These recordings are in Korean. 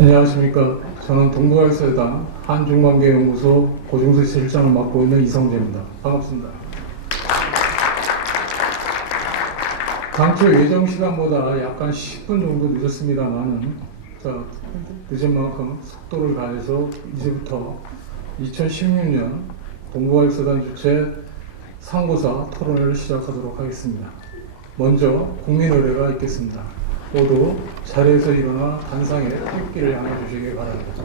안녕하십니까. 저는 동북아시아당 한중관계연구소 고중수 실장을 맡고 있는 이성재입니다. 반갑습니다. 당초 예정 시간보다 약간 10분 정도 늦었습니다만은 늦은 만큼 속도를 가해서 이제부터 2016년 동북아시아당 주최 상고사 토론회를 시작하도록 하겠습니다. 먼저 국민의례가 있겠습니다. 모두 자리에서 일어나 단상에 태극기를 향해 주시기 바랍니다.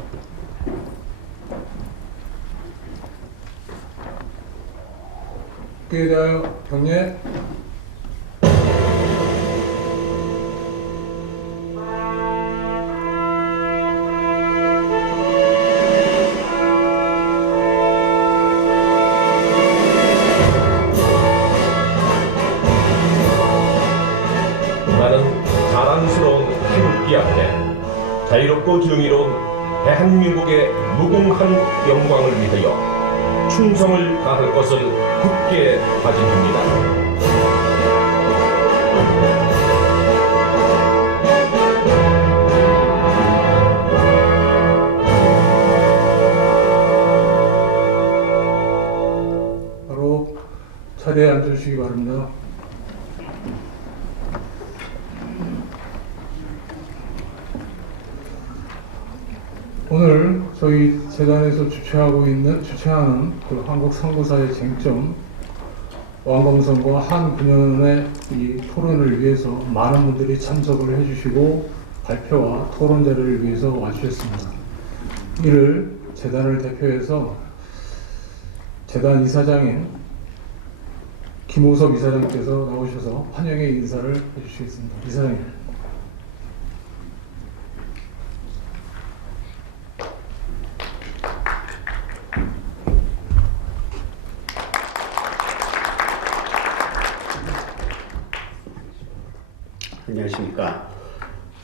국기에 대하여 경례. 나는 자랑스러운 태극기 앞에 자유롭고 정의로운 대한민국의 무궁한 영광을 위하여 충성을 다할 것을 굳게 다짐합니다. 바로 자리에 앉아주시기 바랍니다. 오늘 저희 재단에서 주최하는 그 한국 상고사의 쟁점 완검선과 한군현의 이 토론을 위해서 많은 분들이 참석을 해주시고 발표와 토론 자리를 위해서 와주셨습니다. 이를 재단을 대표해서 재단 이사장인 김호섭 이사장께서 나오셔서 환영의 인사를 해주시겠습니다. 이사장님. 안녕하십니까.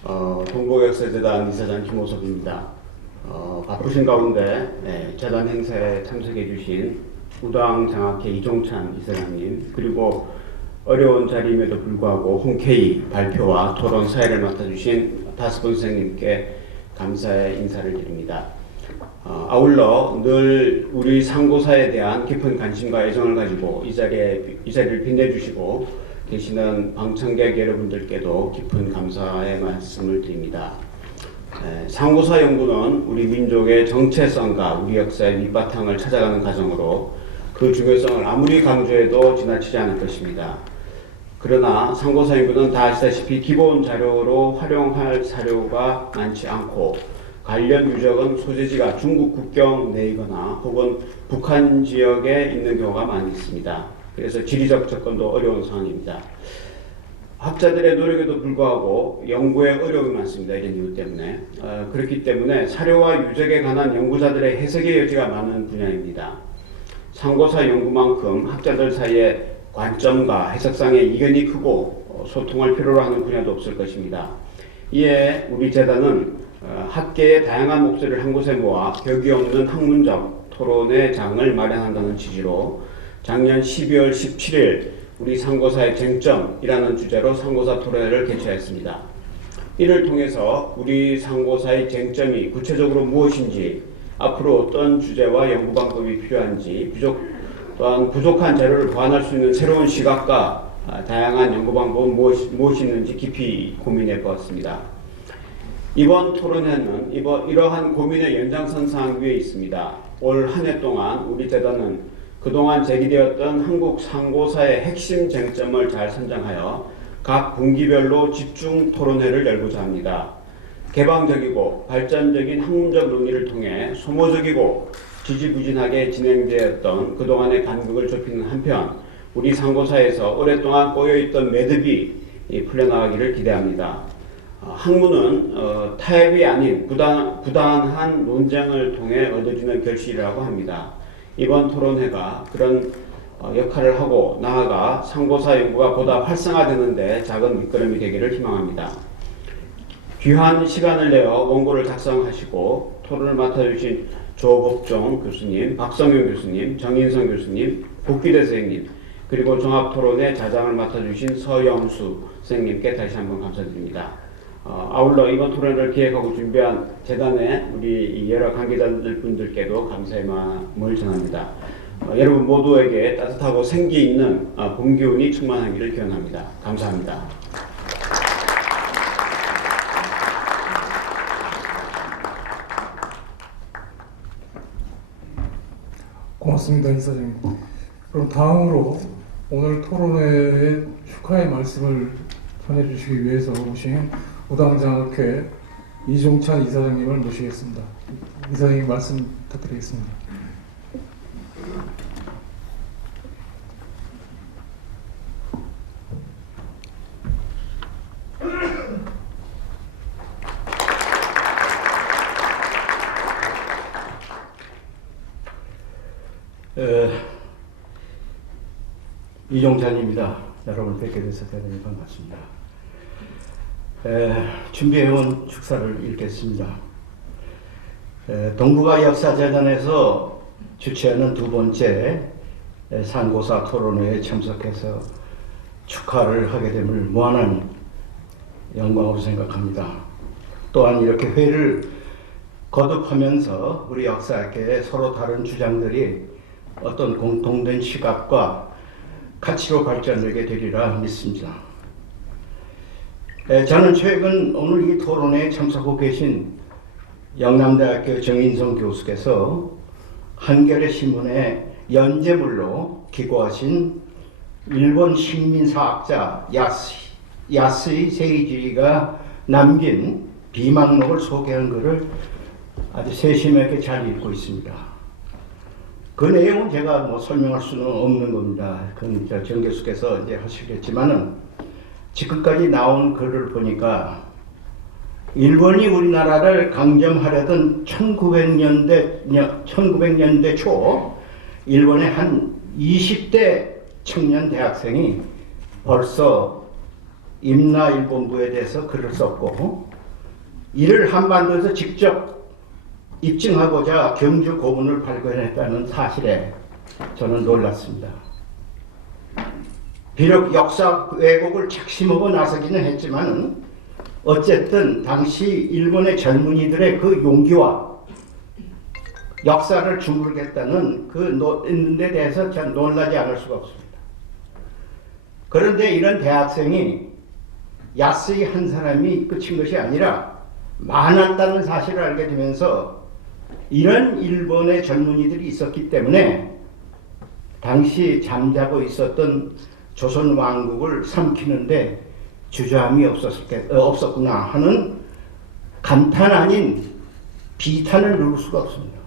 동북아역사재단 이사장 김호섭입니다. 바쁘신 가운데 재단 행사에 참석해 주신 우당장학회 이종찬 이사장님, 그리고 어려운 자리임에도 불구하고 흔쾌히 발표와 토론 사회를 맡아주신 다스본 선생님께 감사의 인사를 드립니다. 아울러 늘 우리 상고사에 대한 깊은 관심과 애정을 가지고 이 자리를 빛내주시고 계시는 방청객 여러분들께도 깊은 감사의 말씀을 드립니다. 상고사 연구는 우리 민족의 정체성과 우리 역사의 밑바탕을 찾아가는 과정으로 그 중요성을 아무리 강조해도 지나치지 않을 것입니다. 그러나 상고사 연구는 다 아시다시피 기본 자료로 활용할 사료가 많지 않고 관련 유적은 소재지가 중국 국경 내이거나 혹은 북한 지역에 있는 경우가 많이 있습니다. 그래서 지리적 접근도 어려운 상황입니다. 학자들의 노력에도 불구하고 연구에 어려움이 많습니다. 이런 이유 때문에. 그렇기 때문에 사료와 유적에 관한 연구자들의 해석의 여지가 많은 분야입니다. 상고사 연구만큼 학자들 사이에 관점과 해석상의 이견이 크고 소통을 필요로 하는 분야도 없을 것입니다. 이에 우리 재단은 학계의 다양한 목소리를 한 곳에 모아 격이 없는 학문적 토론의 장을 마련한다는 취지로 작년 12월 17일 우리 상고사의 쟁점이라는 주제로 상고사 토론회를 개최했습니다. 이를 통해서 우리 상고사의 쟁점이 구체적으로 무엇인지, 앞으로 어떤 주제와 연구 방법이 필요한지, 또한 부족한 자료를 보완할 수 있는 새로운 시각과 다양한 연구 방법은 무엇이 있는지 깊이 고민해 보았습니다. 이번 토론회는 이러한 고민의 연장선상 위에 있습니다. 올 한 해 동안 우리 재단은 그동안 제기되었던 한국 상고사의 핵심 쟁점을 잘 선정하여 각 분기별로 집중 토론회를 열고자 합니다. 개방적이고 발전적인 학문적 논의를 통해 소모적이고 지지부진하게 진행되었던 그동안의 간극을 좁히는 한편 우리 상고사에서 오랫동안 꼬여있던 매듭이 풀려나가기를 기대합니다. 학문은 타협이 아닌 부단한 논쟁을 통해 얻어지는 결실이라고 합니다. 이번 토론회가 그런 역할을 하고 나아가 상고사 연구가 보다 활성화되는 데 작은 밑거름이 되기를 희망합니다. 귀한 시간을 내어 원고를 작성하시고 토론을 맡아주신 조법종 교수님, 박성윤 교수님, 정인성 교수님, 복귀대 선생님, 그리고 종합토론의 자장을 맡아주신 서영수 선생님께 다시 한번 감사드립니다. 아울러 이번 토론을 기획하고 준비한 재단의 우리 여러 관계자들 분들께도 감사의 마음을 전합니다. 여러분 모두에게 따뜻하고 생기 있는 봄 기운이 충만하기를 기원합니다. 감사합니다. 고맙습니다, 이사장님. 그럼 다음으로 오늘 토론회에 축하의 말씀을 전해주시기 위해서 오신 우당장학회 이종찬 이사장님을 모시겠습니다. 이사장님 말씀 부탁드리겠습니다. 이종찬입니다. 여러분 뵙게 돼서 대단히 반갑습니다. 준비해온 축사를 읽겠습니다. 동북아 역사재단에서 주최하는 두 번째 상고사 토론회에 참석해서 축하를 하게 됨을 무한한 영광으로 생각합니다. 또한 이렇게 회를 거듭하면서 우리 역사학계의 서로 다른 주장들이 어떤 공통된 시각과 가치로 발전되게 되리라 믿습니다. 저는 최근 오늘 이 토론회에 참석하고 계신 영남대학교 정인성 교수께서 한겨레 신문에 연재물로 기고하신 일본 식민사학자 야스이 세이지가 남긴 비망록을 소개한 글을 아주 세심하게 잘 읽고 있습니다. 그 내용은 제가 설명할 수는 없는 겁니다. 그건 정 교수께서 이제 하시겠지만은 지금까지 나온 글을 보니까 일본이 우리나라를 강점하려던 1900년대 초 일본의 한 20대 청년 대학생이 벌써 임나일본부에 대해서 글을 썼고 이를 한반도에서 직접 입증하고자 경주 고문을 발견했다는 사실에 저는 놀랐습니다. 비록 역사 왜곡을 착심하고 나서기는 했지만 어쨌든 당시 일본의 젊은이들의 그 용기와 역사를 주무르겠다는 그 데 대해서 참 놀라지 않을 수가 없습니다. 그런데 이런 대학생이 야스이 한 사람이 끝인 것이 아니라 많았다는 사실을 알게 되면서 이런 일본의 젊은이들이 있었기 때문에 당시 잠자고 있었던 조선 왕국을 삼키는데 주저함이 없었구나 하는 감탄 아닌 비탄을 누를 수가 없습니다.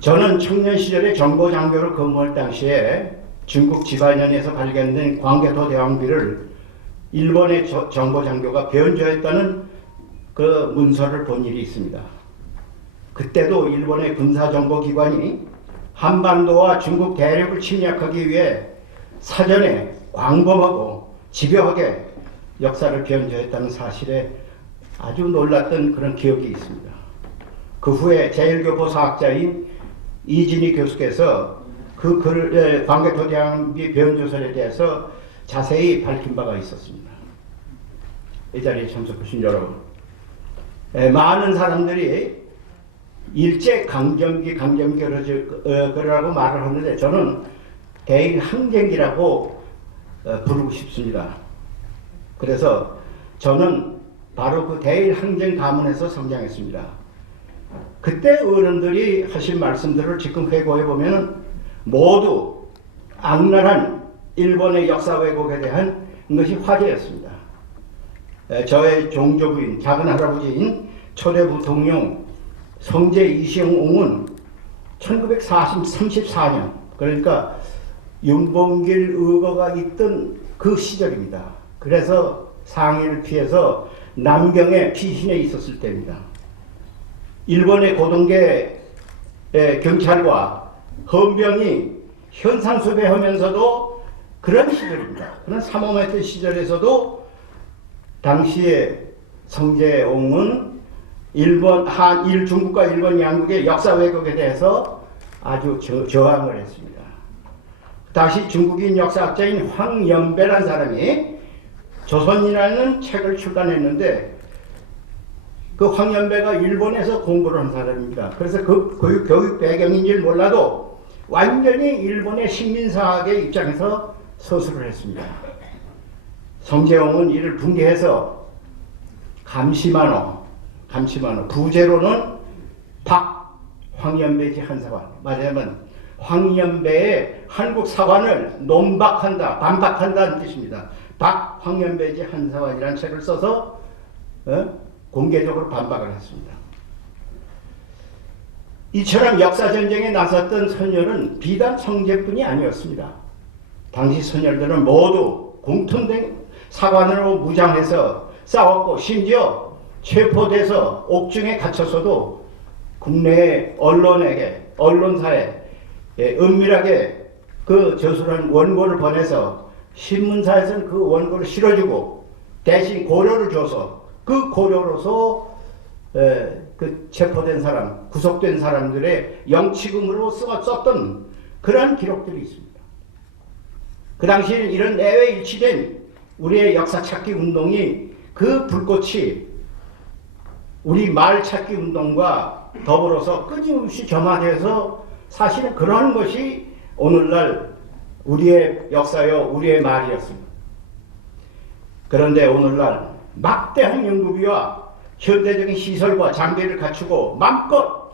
저는 청년 시절에 정보장교를 근무할 당시에 중국 지바현에서 발견된 광개토 대왕비를 일본의 정보장교가 변조했다는 그 문서를 본 일이 있습니다. 그때도 일본의 군사정보기관이 한반도와 중국 대륙을 침략하기 위해 사전에 광범하고 집요하게 역사를 변조했다는 사실에 아주 놀랐던 그런 기억이 있습니다. 그 후에 제1교포 사학자인 이진희 교수께서 그 글을 광개토 대왕비 변조설에 대해서 자세히 밝힌 바가 있었습니다. 이 자리에 참석하신 여러분, 많은 사람들이 일제 강점기 그러라고 말을 하는데 저는 대일항쟁기라고 부르고 싶습니다. 그래서 저는 바로 그 대일항쟁 가문에서 성장했습니다. 그때 어른들이 하신 말씀들을 지금 회고해 보면 모두 악랄한 일본의 역사 왜곡에 대한 것이 화제였습니다. 저의 종조부인 작은 할아버지인 초대 부통령 성제 이시영옹은 1934년 그러니까 윤봉길 의거가 있던 그 시절입니다. 그래서 상해를 피해서 남경에 피신해 있었을 때입니다. 일본의 고동계 경찰과 헌병이 현상수배하면서도 그런 시절입니다. 그런 삼엄했던 시절에서도 당시에 성제옹은 중국과 일본 양국의 역사 왜곡에 대해서 아주 저항을 했습니다. 다시 중국인 역사학자인 황연배라는 사람이 조선이라는 책을 출간했는데 그 황연배가 일본에서 공부를 한 사람입니다. 그래서 그 교육 배경인지 몰라도 완전히 일본의 식민사학의 입장에서 서술을 했습니다. 성재홍은 이를 붕괴해서 감시만호, 부제로는 황연배지 한사관, 말하자면 황연배의 한국 사관을 논박한다, 반박한다는 뜻입니다. 황연배지 한사관이라는 책을 써서 공개적으로 반박을 했습니다. 이처럼 역사전쟁에 나섰던 선열은 비단 성재뿐이 아니었습니다. 당시 선열들은 모두 공통된 사관으로 무장해서 싸웠고 심지어 체포돼서 옥중에 갇혀서도 국내의 언론사에 은밀하게 그 저술한 원고를 보내서 신문사에서는 그 원고를 실어주고 대신 고료를 줘서 그 고료로서 그 체포된 사람, 구속된 사람들의 영치금으로 썼던 그러한 기록들이 있습니다. 그 당시에는 이런 내외일치된 우리의 역사 찾기 운동이 그 불꽃이 우리 말 찾기 운동과 더불어서 끊임없이 점화되어서 사실은 그러한 것이 오늘날 우리의 역사요, 우리의 말이었습니다. 그런데 오늘날 막대한 연구비와 현대적인 시설과 장비를 갖추고 마음껏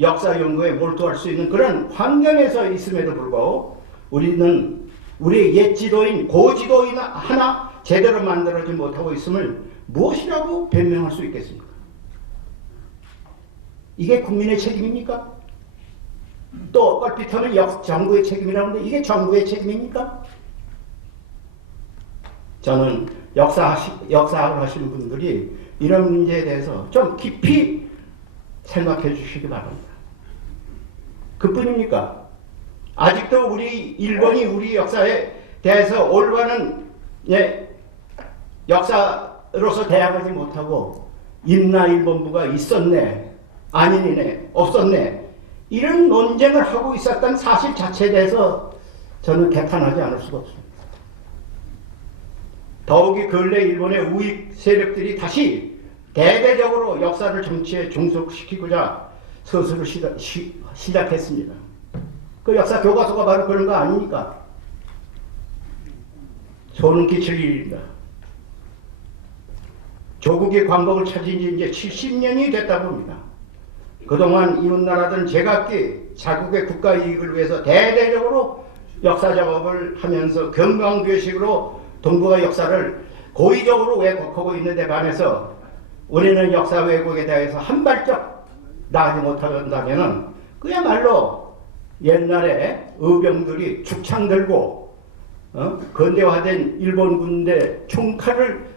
역사 연구에 몰두할 수 있는 그런 환경에서 있음에도 불구하고 우리는 우리의 옛 지도인 고지도인 하나 제대로 만들어지 못하고 있음을 무엇이라고 변명할 수 있겠습니까? 이게 국민의 책임입니까? 또 얼핏하면 정부의 책임이라고 하는데 이게 정부의 책임입니까? 저는 역사학을 하시는 분들이 이런 문제에 대해서 좀 깊이 생각해 주시기 바랍니다. 그뿐입니까? 아직도 일본이 우리 역사에 대해서 올바른 역사로서 대항하지 못하고 임나 일본부가 있었네, 아니네, 없었네 이런 논쟁을 하고 있었던 사실 자체에 대해서 저는 개탄하지 않을 수가 없습니다. 더욱이 근래 일본의 우익 세력들이 다시 대대적으로 역사를 정치에 종속시키고자 서술을 시작했습니다. 그 역사 교과서가 바로 그런 거 아닙니까? 소름 끼칠 일입니다. 조국의 광복을 찾은 지 이제 70년이 됐다고 합니다. 그동안 이웃나라들은 제각기 자국의 국가 이익을 위해서 대대적으로 역사 작업을 하면서 경강교식으로 동북아 역사를 고의적으로 왜곡하고 있는데 반해서 우리는 역사 왜곡에 대해서 한 발짝 나가지 못한다면 그야말로 옛날에 의병들이 축창 들고 근대화된 일본 군대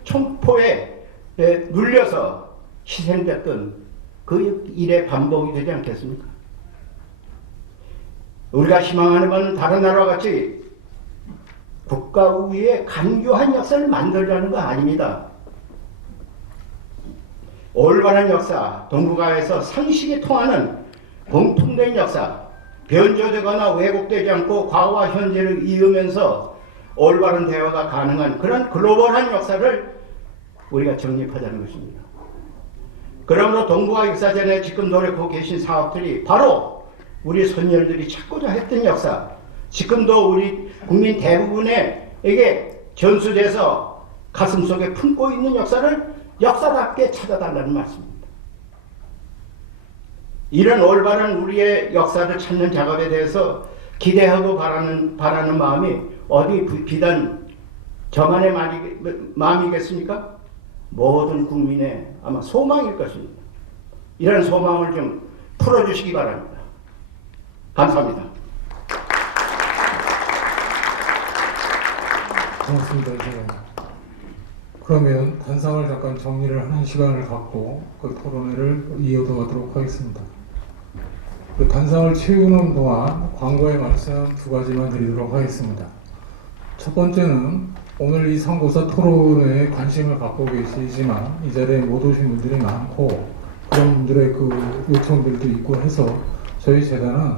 총포에 눌려서 희생됐던 그 일의 반복이 되지 않겠습니까? 우리가 희망하는 건 다른 나라와 같이 국가 우위에 간교한 역사를 만들자는 거 아닙니다. 올바른 역사, 동북아에서 상식이 통하는 공통된 역사, 변조되거나 왜곡되지 않고 과거와 현재를 이으면서 올바른 대화가 가능한 그런 글로벌한 역사를 우리가 정립하자는 것입니다. 그러므로 동북아 역사전에 지금 노력하고 계신 사업들이 바로 우리 선열들이 찾고자 했던 역사, 지금도 우리 국민 대부분에게 전수돼서 가슴속에 품고 있는 역사를 역사답게 찾아달라는 말씀입니다. 이런 올바른 우리의 역사를 찾는 작업에 대해서 기대하고 바라는 마음이 어디 비단 저만의 마음이겠습니까? 모든 국민의 아마 소망일 것입니다. 이런 소망을 좀 풀어주시기 바랍니다. 감사합니다. 고맙습니다. 그러면 단상을 잠깐 정리를 하는 시간을 갖고 그 토론회를 이어가도록 하겠습니다. 그 단상을 채우는 동안 광고의 말씀 두 가지만 드리도록 하겠습니다. 첫 번째는 오늘 이 상고사 토론회에 관심을 갖고 계시지만 이 자리에 못 오신 분들이 많고 그런 분들의 그 요청들도 있고 해서 저희 재단은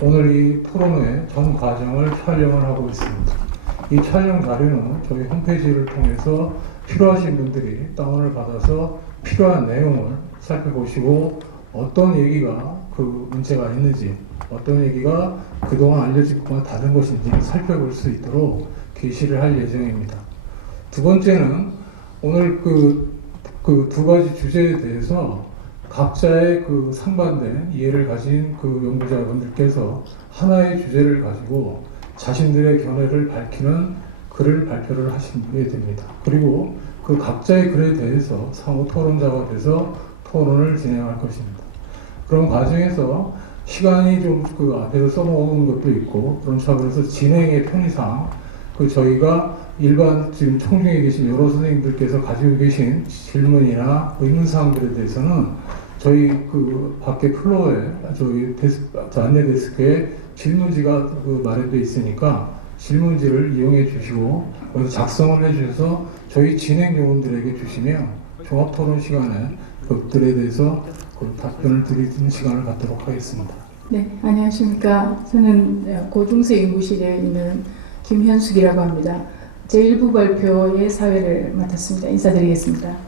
오늘 이 토론회 전 과정을 촬영을 하고 있습니다. 이 촬영 자료는 저희 홈페이지를 통해서 필요하신 분들이 다운을 받아서 필요한 내용을 살펴보시고 어떤 얘기가 그 문제가 있는지, 어떤 얘기가 그동안 알려진 것과 다른 것인지 살펴볼 수 있도록 게시를 할 예정입니다. 두 번째는 오늘 그 두 가지 주제에 대해서 각자의 그 상반된 이해를 가진 그 연구자분들께서 하나의 주제를 가지고 자신들의 견해를 밝히는 글을 발표를 하시게 됩니다. 그리고 그 각자의 글에 대해서 상호 토론자가 돼서 토론을 진행할 것입니다. 그런 과정에서 시간이 좀 그 앞에서 써먹은 것도 있고, 그런 차원에서 진행의 편의상 그 저희가 일반 지금 청중에 계신 여러 선생님들께서 가지고 계신 질문이나 의문사항들에 대해서는 저희 그 밖에 플로어에 저희 안내 데스크에 질문지가 그 마련되어 있으니까 질문지를 이용해 주시고 거기서 작성을 해 주셔서 저희 진행 요원들에게 주시면 종합 토론 시간에 그것들에 대해서 그 답변을 드리는 시간을 갖도록 하겠습니다. 네, 안녕하십니까. 저는 고중세 연구실에 있는 김현숙이라고 합니다. 제1부 발표의 사회를 맡았습니다. 인사드리겠습니다.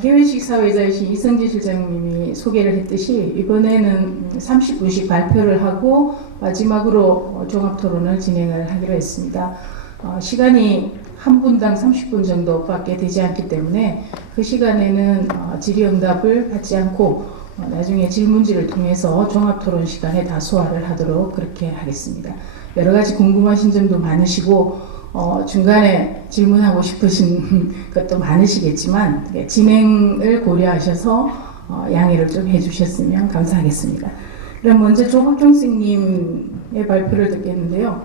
개회식 사회자이신 이성재 실장님이 소개를 했듯이 이번에는 30분씩 발표를 하고 마지막으로 종합토론을 진행을 하기로 했습니다. 시간이 한 분당 30분 정도밖에 되지 않기 때문에 그 시간에는 질의응답을 받지 않고 나중에 질문지를 통해서 종합토론 시간에 다 소화를 하도록 그렇게 하겠습니다. 여러 가지 궁금하신 점도 많으시고 중간에 질문하고 싶으신 것도 많으시겠지만 진행을 고려하셔서 양해를 좀 해주셨으면 감사하겠습니다. 그럼 먼저 조국종 선생님의 발표를 듣겠는데요.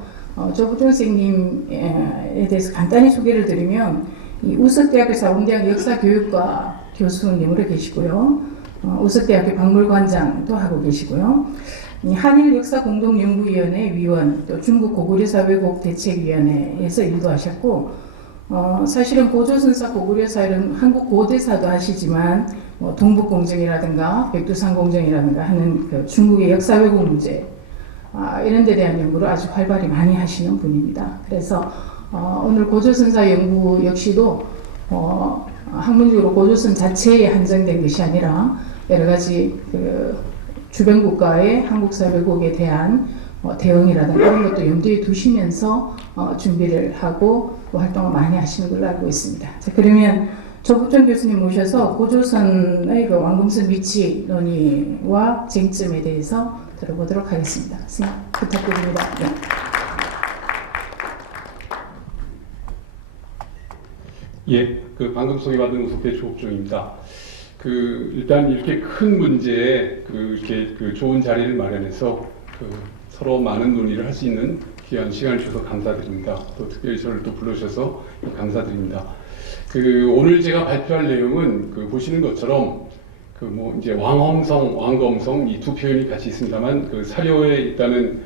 조국종 선생님에 대해서 간단히 소개를 드리면 이 우석대학교 사범대학 역사교육과 교수님으로 계시고요. 우석대학교 박물관장도 하고 계시고요. 한일 역사공동연구위원회 위원, 또 중국 고구려사 왜곡 대책위원회에서 일도 하셨고, 사실은 고조선사 고구려사는 한국 고대사도 하시지만 동북공정이라든가 백두산공정이라든가 하는 그 중국의 역사 왜곡 문제 이런 데 대한 연구를 아주 활발히 많이 하시는 분입니다. 그래서 오늘 고조선사 연구 역시도 학문적으로 고조선 자체에 한정된 것이 아니라 여러 가지 그 주변 국가의 한국사 왜곡에 대한 대응이라든가 이런 것도 염두에 두시면서 준비를 하고 활동을 많이 하시는 걸로 알고 있습니다. 자, 그러면 조국종 교수님 모셔서 고조선의 그 왕금선 위치 논의와 쟁점에 대해서 들어보도록 하겠습니다. 선생님 부탁드립니다. 네. 예, 방금 소개받은 우석대 조국종입니다. 일단 이렇게 큰 문제에 이렇게 좋은 자리를 마련해서 서로 많은 논의를 할 수 있는 귀한 시간을 주셔서 감사드립니다. 또 특별히 저를 또 불러주셔서 감사드립니다. 오늘 제가 발표할 내용은 보시는 것처럼 이제 왕엄성, 왕검성 이 두 표현이 같이 있습니다만 사료에 일단은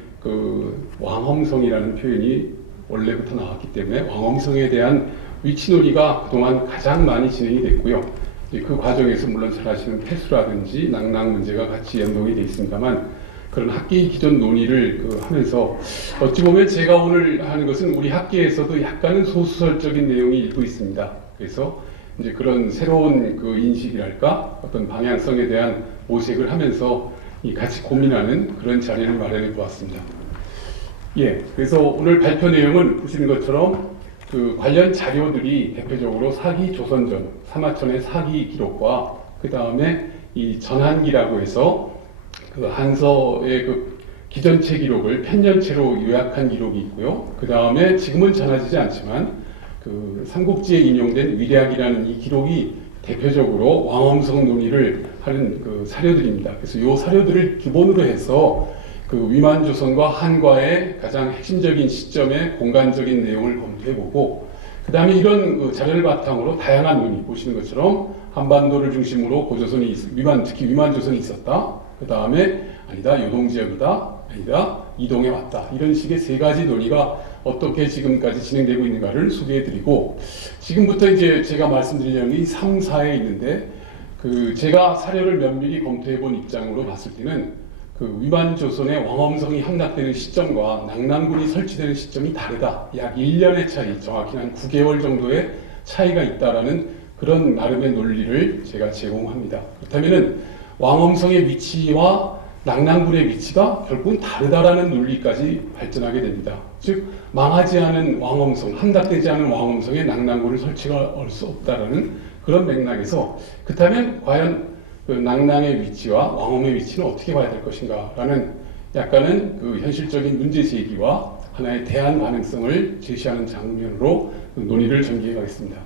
왕엄성이라는 표현이 원래부터 나왔기 때문에 왕엄성에 대한 위치 논의가 그동안 가장 많이 진행이 됐고요. 그 과정에서 물론 잘 아시는 폐수라든지 낙랑 문제가 같이 연동이 되어 있습니다만 그런 학계 기존 논의를 하면서 어찌 보면 제가 오늘 하는 것은 우리 학계에서도 약간은 소수설적인 내용이 일부 있습니다. 그래서 이제 그런 새로운 인식이랄까 어떤 방향성에 대한 모색을 하면서 같이 고민하는 그런 자리를 마련해 보았습니다. 예, 그래서 오늘 발표 내용은 보시는 것처럼 관련 자료들이 대표적으로 사기 조선전, 사마천의 사기 기록과 그 다음에 이 전한기라고 해서 한서의 기전체 기록을 편년체로 요약한 기록이 있고요. 그 다음에 지금은 전해지지 않지만 삼국지에 인용된 위략이라는 이 기록이 대표적으로 왕엄성 논의를 하는 사료들입니다. 그래서 이 사료들을 기본으로 해서 위만조선과 한과의 가장 핵심적인 시점의 공간적인 내용을 검토해보고 그 다음에 이런 자료를 바탕으로 다양한 논의 보시는 것처럼 한반도를 중심으로 고조선이 특히 위만조선이 있었다. 그 다음에 아니다 요동지역이다. 아니다 이동해 왔다. 이런 식의 세 가지 논의가 어떻게 지금까지 진행되고 있는가를 소개해드리고 지금부터 이제 제가 말씀드릴 내용이 3, 4에 있는데 제가 사료를 면밀히 검토해본 입장으로 봤을 때는 그 위만 조선의 왕엄성이 함락되는 시점과 낙랑군이 설치되는 시점이 다르다. 약 1년의 차이, 정확히 한 9개월 정도의 차이가 있다라는 그런 나름의 논리를 제가 제공합니다. 그렇다면은 왕엄성의 위치와 낙랑군의 위치가 결국은 다르다라는 논리까지 발전하게 됩니다. 즉 망하지 않은 왕엄성, 함락되지 않은 왕엄성에 낙랑군을 설치할 수 없다라는 그런 맥락에서 그렇다면 과연 그 낙랑의 위치와 왕엄의 위치는 어떻게 봐야 될 것인가라는 약간은 그 현실적인 문제 제기와 하나의 대안 가능성을 제시하는 장면으로 논의를 전개해 가겠습니다.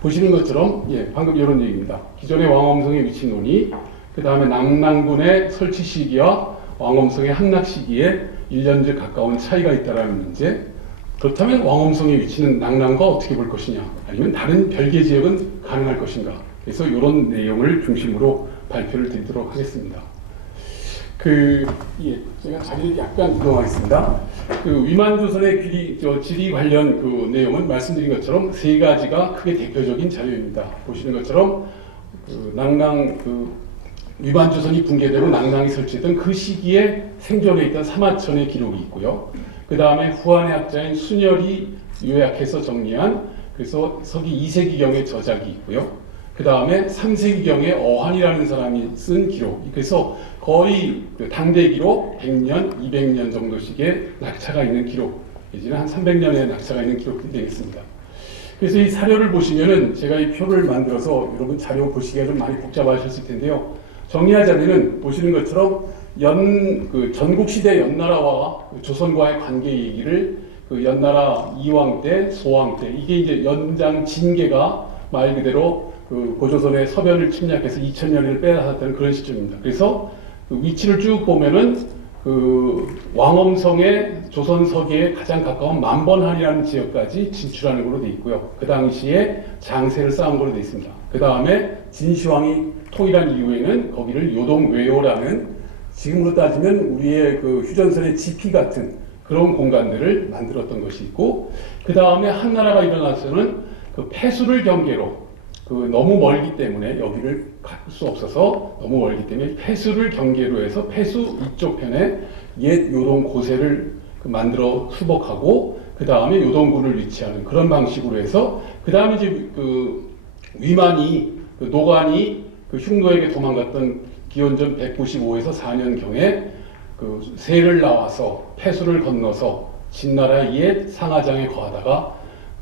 보시는 것처럼 방금 이런 얘기입니다. 기존의 왕엄성의 위치 논의, 그 다음에 낙랑군의 설치 시기와 왕엄성의 함락 시기에 1년째 가까운 차이가 있다는 문제. 그렇다면 왕엄성의 위치는 낙랑과 어떻게 볼 것이냐, 아니면 다른 별개 지역은 가능할 것인가. 그래서 이런 내용을 중심으로 발표를 드리도록 하겠습니다. 제가 자리를 약간 이동하겠습니다. 위만조선의 지리 관련 그 내용은 말씀드린 것처럼 세 가지가 크게 대표적인 자료입니다. 보시는 것처럼 위만조선이 붕괴되고 낙랑이 설치했던 그 시기에 생존해 있던 사마천의 기록이 있고요. 그 다음에 후한의 학자인 순열이 요약해서 정리한 그래서 서기 2세기경의 저작이 있고요. 그 다음에 3세기경에 어한이라는 사람이 쓴 기록, 그래서 거의 당대 기록 100년, 200년 정도씩의 낙차가 있는 기록, 이제는 한 300년의 낙차가 있는 기록이 되겠습니다. 그래서 이 사료를 보시면은 제가 이 표를 만들어서 여러분 자료 보시기가 좀 많이 복잡하셨을 텐데요. 정리하자면은 보시는 것처럼 전국시대 연나라와 조선과의 관계 얘기를 그 연나라 이왕 때, 소왕 때, 이게 이제 연장 징계가 말 그대로 그 고조선의 서변을 침략해서 2000년을 빼앗았다는 그런 시점입니다. 그래서 그 위치를 쭉 보면은 그 왕엄성의 조선 서기에 가장 가까운 만번한이라는 지역까지 진출하는 걸로 되어 있고요. 그 당시에 장세를 쌓은 걸로 되어 있습니다. 그 다음에 진시황이 통일한 이후에는 거기를 요동외요라는 지금으로 따지면 우리의 그 휴전선의 지피 같은 그런 공간들을 만들었던 것이 있고, 그 다음에 한나라가 일어나서는 그 폐수를 경계로 너무 멀기 때문에 여기를 갈 수 없어서 너무 멀기 때문에 폐수를 경계로 해서 폐수 이쪽 편에 옛 요동 고세를 만들어 수복하고 그 다음에 요동군을 위치하는 그런 방식으로 해서 그 다음에 이제 위만이 노관이 흉노에게 도망갔던 기원전 195에서 4년경에 세를 나와서 폐수를 건너서 진나라 옛 상하장에 거하다가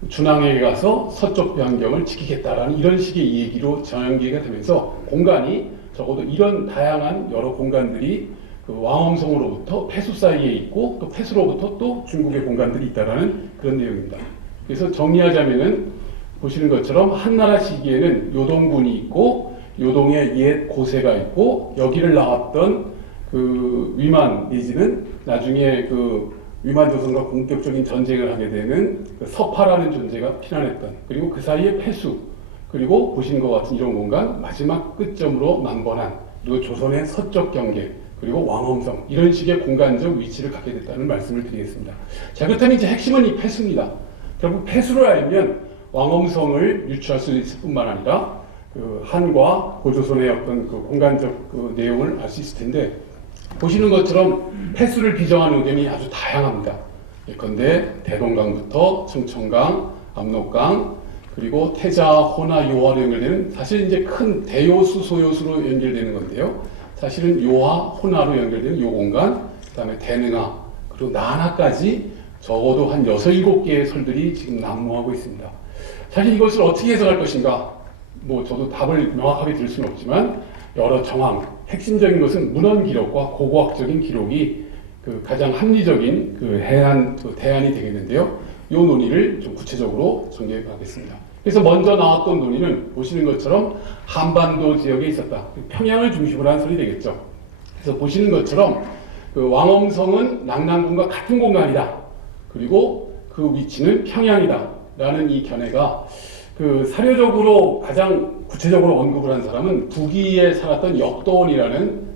준왕에게 가서 서쪽 변경을 지키겠다라는 이런 식의 얘기로 전연기가 되면서 공간이 적어도 이런 다양한 여러 공간들이 왕엄성으로부터 폐수 사이에 있고 또 폐수로부터 또 중국의 공간들이 있다라는 그런 내용입니다. 그래서 정리하자면은 보시는 것처럼 한나라 시기에는 요동군이 있고 요동에 옛 고세가 있고 여기를 나왔던 위만 내지는 나중에 위만조선과 본격적인 전쟁을 하게 되는 서파라는 존재가 피난했던, 그리고 그 사이에 폐수, 그리고 보신 것 같은 이런 공간, 마지막 끝점으로 만번한, 그리고 조선의 서쪽 경계, 그리고 왕엄성, 이런 식의 공간적 위치를 갖게 됐다는 말씀을 드리겠습니다. 자, 그렇다면 이제 핵심은 이 폐수입니다. 결국 폐수를 알면 왕엄성을 유추할 수 있을 뿐만 아니라 한과 고조선의 어떤 공간적 내용을 알 수 있을 텐데, 보시는 것처럼 폐수를 비정한 의견이 아주 다양합니다. 예컨대 대동강부터 청천강, 압록강, 그리고 태자, 호나, 요하로 연결되는, 사실 이제 큰 대요수, 소요수로 연결되는 건데요. 사실은 요하, 호나로 연결되는 요 공간, 그 다음에 대능하, 그리고 나하까지 적어도 한 6, 7개의 설들이 지금 난무하고 있습니다. 사실 이것을 어떻게 해석할 것인가, 저도 답을 명확하게 드릴 수는 없지만 여러 정황, 핵심적인 것은 문헌 기록과 고고학적인 기록이 가장 합리적인 대안이 되겠는데요. 이 논의를 좀 구체적으로 전개해 가겠습니다. 그래서 먼저 나왔던 논의는 보시는 것처럼 한반도 지역에 있었다. 평양을 중심으로 한 설이 되겠죠. 그래서 보시는 것처럼 왕엄성은 낙랑군과 같은 공간이다. 그리고 그 위치는 평양이다. 라는 이 견해가 사료적으로 가장 구체적으로 언급을 한 사람은 북위에 살았던 역도원이라는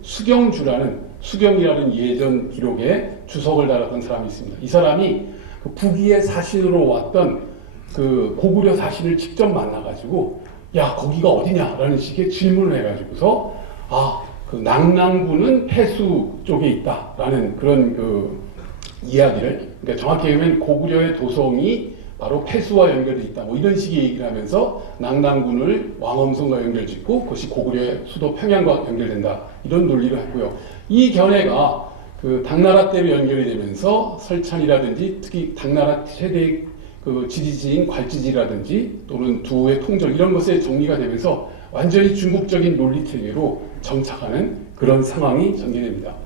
수경이라는 예전 기록에 주석을 달았던 사람이 있습니다. 이 사람이 북위의 사신으로 왔던 고구려 사신을 직접 만나가지고 야 거기가 어디냐라는 식의 질문을 해가지고서 그 낭랑군은 폐수 쪽에 있다라는 그런 그 이야기를, 그러니까 정확히 얘기하면 고구려의 도성이 바로 폐수와 연결돼 있다, 뭐 이런 식의 얘기를 하면서 낭랑군을 왕엄성과 연결짓고 그것이 고구려의 수도 평양과 연결된다, 이런 논리를 했고요. 이 견해가 그 당나라 때로 연결이 되면서 설찬이라든지 특히 당나라 최대 그 지지지인 괄지지라든지 또는 두의 통절 이런 것에 정리가 되면서 완전히 중국적인 논리 체계로 정착하는 그런 상황이 전개됩니다.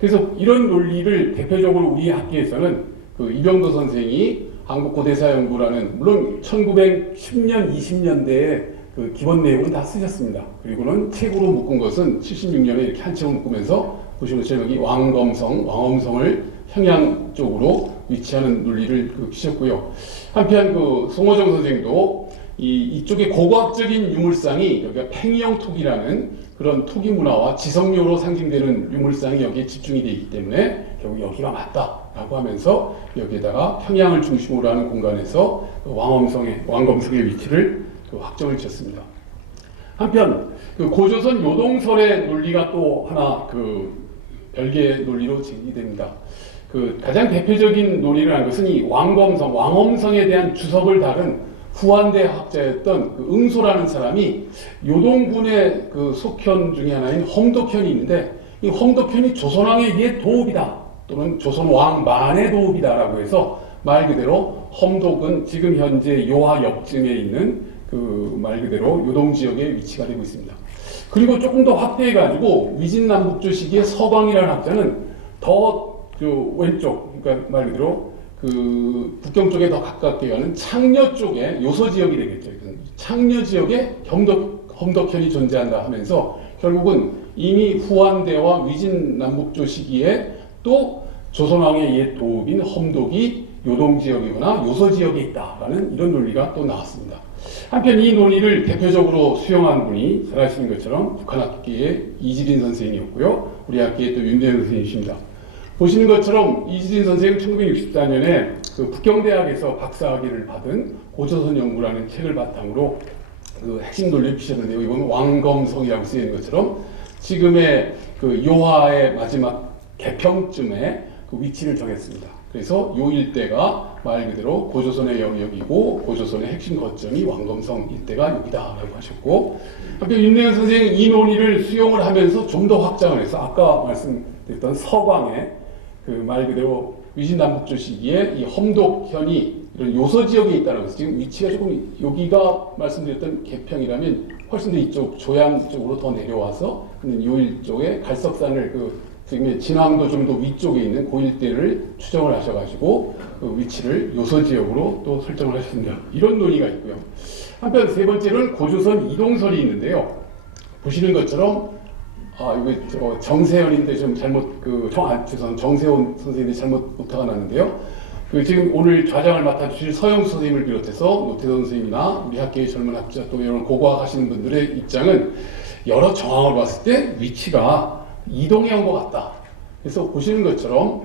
그래서 이런 논리를 대표적으로 우리 학계에서는 그 이병도 선생이 한국고대사연구라는, 물론 1910년, 20년대에 그 기본 내용은 다 쓰셨습니다. 그리고는 책으로 묶은 것은 76년에 이렇게 한 책을 묶으면서 보시는 것처럼 여기 왕엄성을 평양 쪽으로 위치하는 논리를 피셨고요. 한편 그 송호정 선생도 이쪽의 고고학적인 유물상이 여기가 팽이형 토기라는 그런 토기 문화와 지성묘로 상징되는 유물상이 여기에 집중이 되어 있기 때문에 결국 여기가 맞다라고 하면서 여기에다가 평양을 중심으로 하는 공간에서 왕검성의 위치를 확정을 지었습니다. 한편 그 고조선 요동설의 논리가 또 하나 그 별개의 논리로 제기됩니다. 그 가장 대표적인 논의를 한 것은 이 왕엄성에 대한 주석을 다룬 후한대 학자였던 그 응소라는 사람이 요동군의 그 속현 중에 하나인 험독현이 있는데, 이 험독현이 조선왕에 의해 도읍이다 또는 조선왕 만의 도읍이다라고 해서 말 그대로 험독은 지금 현재 요하 옆쯤에 있는 그 말 그대로 요동 지역에 위치가 되고 있습니다. 그리고 조금 더 확대해가지고 위진남북조 시기의 서광이라는 학자는 더 그 왼쪽, 그러니까 말 그대로 그 북경 쪽에 더 가깝게 가는 창녀 쪽에 요서 지역이 되겠죠. 창녀 지역에 험덕현이 존재한다 하면서 결국은 이미 후한대와 위진 남북조 시기에 또 조선왕의 옛 도읍인 험독이 요동 지역이거나 요서 지역에 있다라는 이런 논리가 또 나왔습니다. 한편 이 논리를 대표적으로 수용한 분이 잘 아시는 것처럼 북한학계의 이지린 선생이었고요. 우리 학계의 또 윤대현 선생님이십니다. 보시는 것처럼 이지린 선생은 1964년에 그 북경대학에서 박사학위를 받은 고조선 연구라는 책을 바탕으로 그 핵심 논리를 피셨는데요. 이건 왕검성이라고 쓰이는 것처럼 지금의 그 요하의 마지막 개평쯤에 그 위치를 정했습니다. 그래서 요 일대가 말 그대로 고조선의 영역이고 고조선의 핵심 거점이 왕검성 일대가 여기다라고 하셨고, 한편 윤대현 선생은 이 논리를 수용을 하면서 좀 더 확장을 해서 아까 말씀드렸던 서광의 그 말 그대로 위진남북조 시기에 이 험독현이 이런 요서 지역에 있다는 것은 지금 위치가 조금 여기가 말씀드렸던 개평이라면 훨씬 더 이쪽 조양 쪽으로 더 내려와서 요일 쪽에 갈석산을 지금 진황도 좀 더 위쪽에 있는 그 일대를 추정을 하셔가지고 그 위치를 요서 지역으로 또 설정을 하셨습니다. 이런 논의가 있고요. 한편 세 번째로는 고조선 이동설이 있는데요. 보시는 것처럼 이거 정세현인데 좀 잘못 정세훈 선생님이 잘못 오타가 났는데요. 지금 오늘 좌장을 맡아주실 서영수 선생님을 비롯해서 노태선 선생님이나 우리 학계의 젊은 학자 또 이런 고고학 하시는 분들의 입장은 여러 정황을 봤을 때 위치가 이동해 온 것 같다. 그래서 보시는 것처럼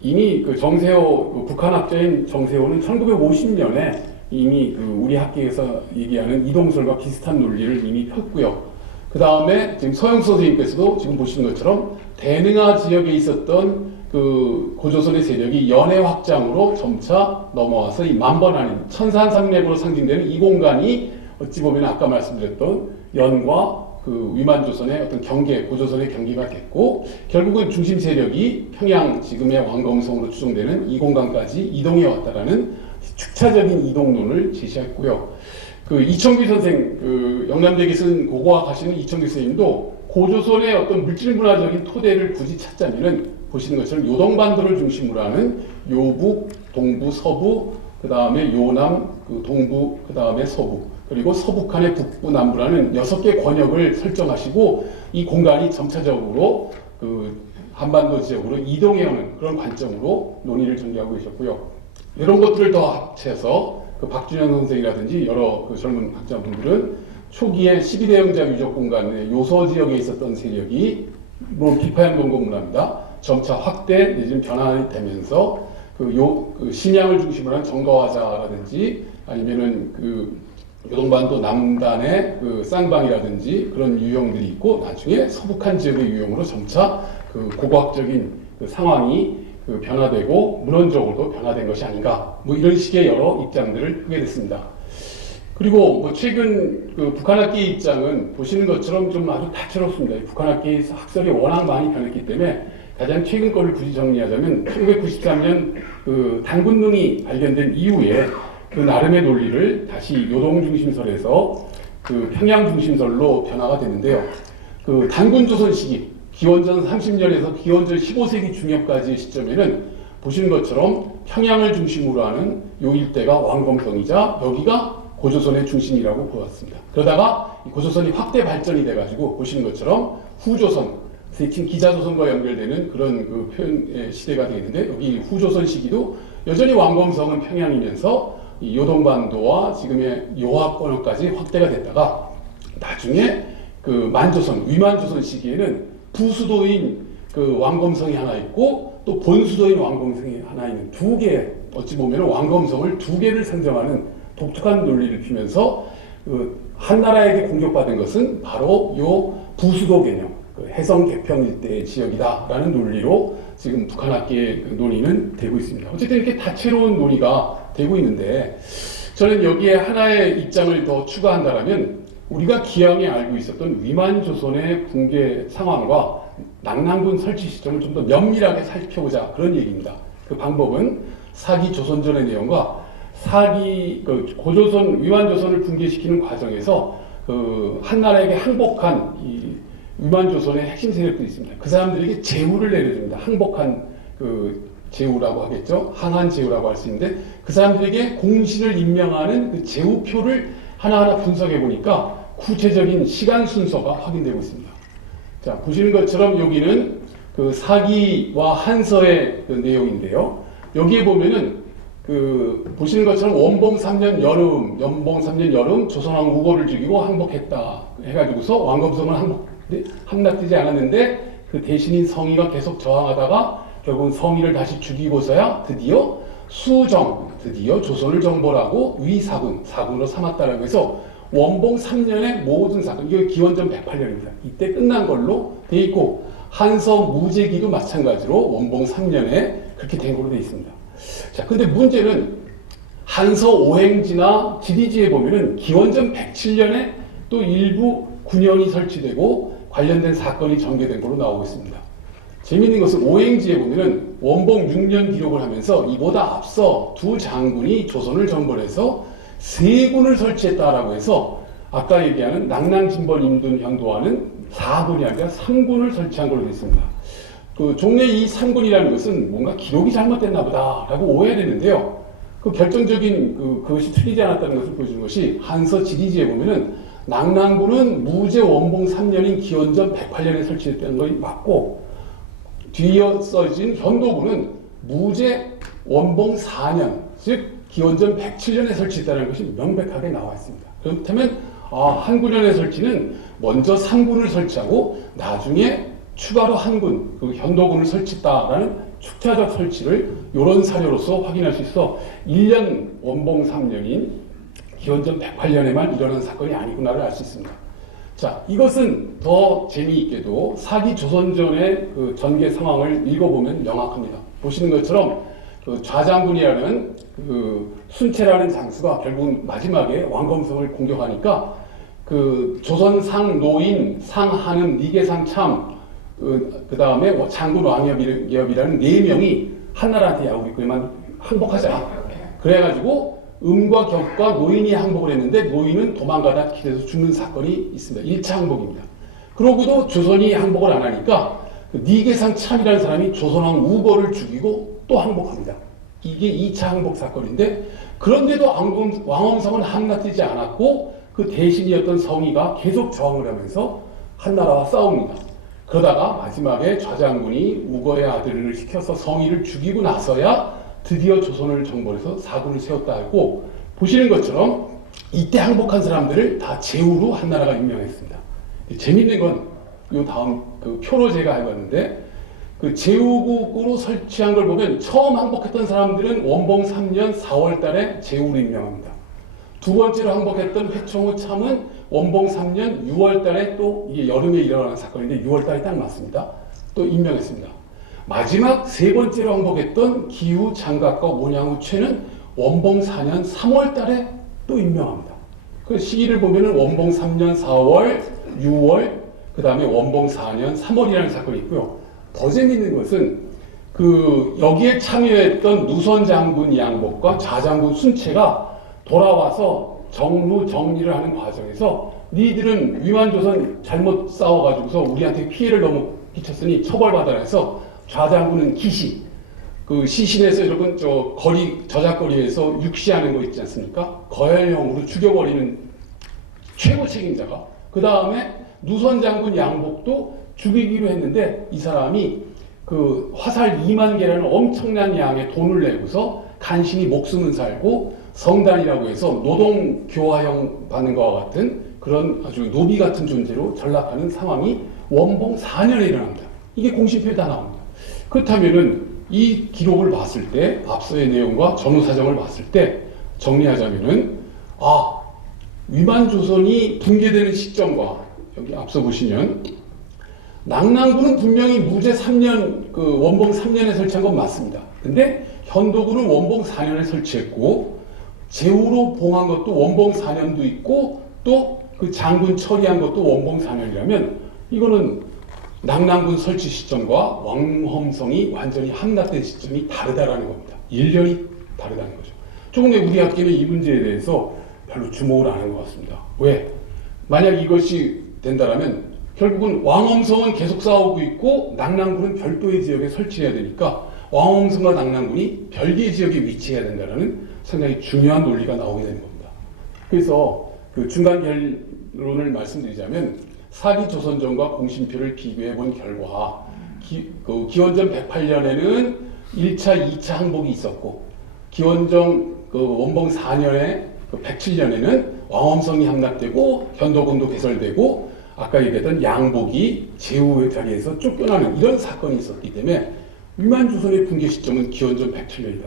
이미 정세호 북한 학자인 정세호는 1950년에 이미 우리 학계에서 얘기하는 이동설과 비슷한 논리를 이미 폈고요. 그 다음에 지금 서영수 선생님께서도 지금 보시는 것처럼 대능하 지역에 있었던 그 고조선의 세력이 연해 확장으로 점차 넘어와서 이 만번아닌 천산산맥으로 상징되는 이 공간이 어찌 보면 아까 말씀드렸던 연과 그 위만조선의 어떤 경계, 고조선의 경계가 됐고 결국은 중심 세력이 평양 지금의 왕검성으로 추정되는 이 공간까지 이동해 왔다라는 축차적인 이동론을 제시했고요. 이청규 선생, 영남대에 쓴 고고학 하시는 이청규 선생님도 고조선의 어떤 물질 문화적인 토대를 굳이 찾자면은 보시는 것처럼 요동반도를 중심으로 하는 요북, 동부, 서부, 그 다음에 요남, 동부, 그 다음에 서부, 그리고 서북한의 북부, 남부라는 6개 권역을 설정하시고 이 공간이 점차적으로 한반도 지역으로 이동해오는 그런 관점으로 논의를 전개하고 계셨고요. 이런 것들을 더 합쳐서 박준현 선생이라든지 여러 젊은 학자분들은 초기에 12대영자 유적 공간의 요서 지역에 있었던 세력이 물론 비파현 동고 문화입니다. 점차 확대 내지는 변환이 되면서 신양을 중심으로 한 정가화자라든지 아니면은 요동반도 남단의 그 쌍방이라든지 그런 유형들이 있고 나중에 서북한 지역의 유형으로 점차 그 고고학적인 그 상황이 그 변화되고 문헌적으로도 변화된 것이 아닌가 뭐 이런 식의 여러 입장들을 하게 됐습니다. 그리고 뭐 최근 그 북한학계의 입장은 보시는 것처럼 좀 아주 다채롭습니다. 북한학계의 학설이 워낙 많이 변했기 때문에 가장 최근 거를 굳이 정리하자면 1993년 그 단군능이 발견된 이후에 그 나름의 논리를 다시 요동 중심설에서 그 평양 중심설로 변화가 됐는데요. 그 단군조선 시기 기원전 30년에서 기원전 15세기 중엽까지의 시점에는 보시는 것처럼 평양을 중심으로 하는 요 일대가 왕검성이자 여기가 고조선의 중심이라고 보았습니다. 그러다가 이 고조선이 확대 발전이 돼가지고 보시는 것처럼 후조선, 지금 기자조선과 연결되는 그런 그 표현의 시대가 되는데 여기 후조선 시기도 여전히 왕검성은 평양이면서 이 요동반도와 지금의 요하권까지 확대가 됐다가 나중에 그 만조선, 위만조선 시기에는 부수도인 그 왕검성이 하나 있고 또 본수도인 왕검성이 하나 있는 두 개, 어찌 보면 왕검성을 두 개를 상정하는 독특한 논리를 피면서 그 한나라에게 공격받은 것은 바로 요 부수도 개념, 그 해성 개평 일대의 지역이다라는 논리로 지금 북한학계의 그 논의는 되고 있습니다. 어쨌든 이렇게 다채로운 논의가 되고 있는데 저는 여기에 하나의 입장을 더 추가한다라면 우리가 기왕에 알고 있었던 위만조선의 붕괴 상황과 낙랑군 설치 시점을 좀 더 면밀하게 살펴보자 그런 얘기입니다. 그 방법은 사기 조선전의 내용과 사기 그 고조선 위만조선을 붕괴시키는 과정에서 그 한나라에게 항복한 이 위만조선의 핵심 세력들이 있습니다. 그 사람들에게 제후를 내려줍니다. 항복한 그 제후라고 하겠죠. 항한 제후라고 할 수 있는데 그 사람들에게 공신을 임명하는 그 제후표를 하나하나 분석해 보니까 구체적인 시간 순서가 확인되고 있습니다. 자, 보시는 것처럼 여기는 그 사기와 한서의 그 내용인데요. 여기에 보면은 그 보시는 것처럼 원봉 3년 여름 조선왕 우고를 죽이고 항복했다 해가지고서 왕검성은 함락되지 않았는데 그 대신인 성희가 계속 저항하다가 결국은 성희를 다시 죽이고서야 드디어 드디어 조선을 정벌하고 사군으로 삼았다라고 해서 원봉 3년의 모든 사건, 이거 기원전 108년입니다. 이때 끝난 걸로 돼 있고 한서 무제기도 마찬가지로 원봉 3년에 그렇게 된 걸로 돼 있습니다. 자, 근데 문제는 한서 오행지나 지리지에 보면은 기원전 107년에 또 일부 군현이 설치되고 관련된 사건이 전개된 걸로 나오고 있습니다. 재미있는 것은 오행지에 보면은 원봉 6년 기록을 하면서 이보다 앞서 두 장군이 조선을 정벌해서 세 군을 설치했다라고 해서 아까 얘기하는 낙랑진번 임둔 현도와는 4군이 아니라 3군을 설치한 걸로 되어 있습니다. 그 종래 이 3군이라는 것은 뭔가 기록이 잘못됐나 보다라고 오해되는데요. 그 결정적인 그것이 틀리지 않았다는 것을 보여주는 것이 한서 지리지에 보면은 낙랑군은 무제 원봉 3년인 기원전 108년에 설치했다는 것이 맞고 뒤이어 써진 현도군은 무제 원봉 4년, 즉 기원전 107년에 설치했다는 것이 명백하게 나와 있습니다. 그렇다면 한 군현의 설치는 먼저 3군을 설치하고 나중에 추가로 한 군, 그 현도군을 설치했다라는 축차적 설치를 이런 사료로서 확인할 수 있어 1년 원봉 3년인 기원전 108년에만 일어난 사건이 아니구나를 알 수 있습니다. 자, 이것은 더 재미있게도 사기 조선전의 그 전개 상황을 읽어보면 명확합니다. 보시는 것처럼 그 좌장군이라는 그 순체라는 장수가 결국 마지막에 왕검성을 공격하니까 그 조선상 노인 상한음 니계상참 그 다음에 장군 왕엽이라는 4명이 한나라한테 야 우리 그만 항복하자. 그래가지고 음과 격과 노인이 항복을 했는데 노인은 도망가다 길에서 죽는 사건이 있습니다. 1차 항복입니다. 그러고도 조선이 항복을 안 하니까 그 니계상참이라는 사람이 조선왕 우거를 죽이고 또 항복합니다. 이게 2차 항복 사건인데 그런데도 왕엄성은 함락되지 않았고 그 대신이었던 성희가 계속 저항을 하면서 한나라와 싸웁니다. 그러다가 마지막에 좌장군이 우거의 아들을 시켜서 성희를 죽이고 나서야 드디어 조선을 정벌해서 사군을 세웠다 하고 보시는 것처럼 이때 항복한 사람들을 다 제후로 한나라가 임명했습니다. 재밌는 건 이 다음 그 표로 제가 해봤는데 그 제후국으로 설치한 걸 보면 처음 항복했던 사람들은 원봉 3년 4월 달에 제후로 임명합니다. 두 번째로 항복했던 회총우 참은 원봉 3년 6월 달에 또 이게 여름에 일어나는 사건인데 6월 달에 딱 맞습니다. 또 임명했습니다. 마지막 세 번째로 항복했던 기후 장각과 원양우 최는 원봉 4년 3월 달에 또 임명합니다. 그 시기를 보면은 원봉 3년 4월, 6월, 그 다음에 원봉 4년 3월이라는 사건이 있고요. 더 재밌는 것은 그 여기에 참여했던 누선 장군 양복과 좌장군 순채가 돌아와서 정무 정리를 하는 과정에서 니들은 위만조선 잘못 싸워가지고서 우리한테 피해를 너무 끼쳤으니 처벌받아라 해서 좌장군은 기시, 그 시신에서 여러분 저 거리 저작거리에서 육시하는 거 있지 않습니까? 거열형으로 죽여버리는 최고 책임자가, 그 다음에 누선 장군 양복도 죽이기로 했는데 이 사람이 그 화살 2만 개라는 엄청난 양의 돈을 내고서 간신히 목숨은 살고 성단이라고 해서 노동교화형 받는 것과 같은 그런 아주 노비 같은 존재로 전락하는 상황이 원봉 4년에 일어납니다. 이게 공신표에 다 나옵니다. 그렇다면은 이 기록을 봤을 때 앞서의 내용과 전후 사정을 봤을 때 정리하자면은 위만조선이 붕괴되는 시점과 여기 앞서 보시면 낙랑군은 분명히 무제 3년 그 원봉 3년에 설치한 건 맞습니다. 근데 현도군은 원봉 4년에 설치했고 제후로 봉한 것도 원봉 4년도 있고 또 그 장군 처리한 것도 원봉 4년이라면 이거는 낙랑군 설치 시점과 왕험성이 완전히 함락된 시점이 다르다라는 겁니다. 1년이 다르다는 거죠. 조금 우리 학계는 이 문제에 대해서 별로 주목을 안 한 것 같습니다. 왜? 만약 이것이 된다라면 결국은 왕엄성은 계속 싸우고 있고 낙랑군은 별도의 지역에 설치해야 되니까 왕엄성과 낙랑군이 별개의 지역에 위치해야 된다는 상당히 중요한 논리가 나오게 되는 겁니다. 그래서 그 중간 결론을 말씀드리자면 사기 조선전과 공신표를 비교해 본 결과 기원전 108년에는 1차, 2차 항복이 있었고 기원전 원봉 4년에 107년에는 왕엄성이 함락되고 현도군도 개설되고 아까 얘기했던 양복이 제후의 자리에서 쫓겨나는 이런 사건이 있었기 때문에 위만조선의 붕괴 시점은 기원전 107년이다.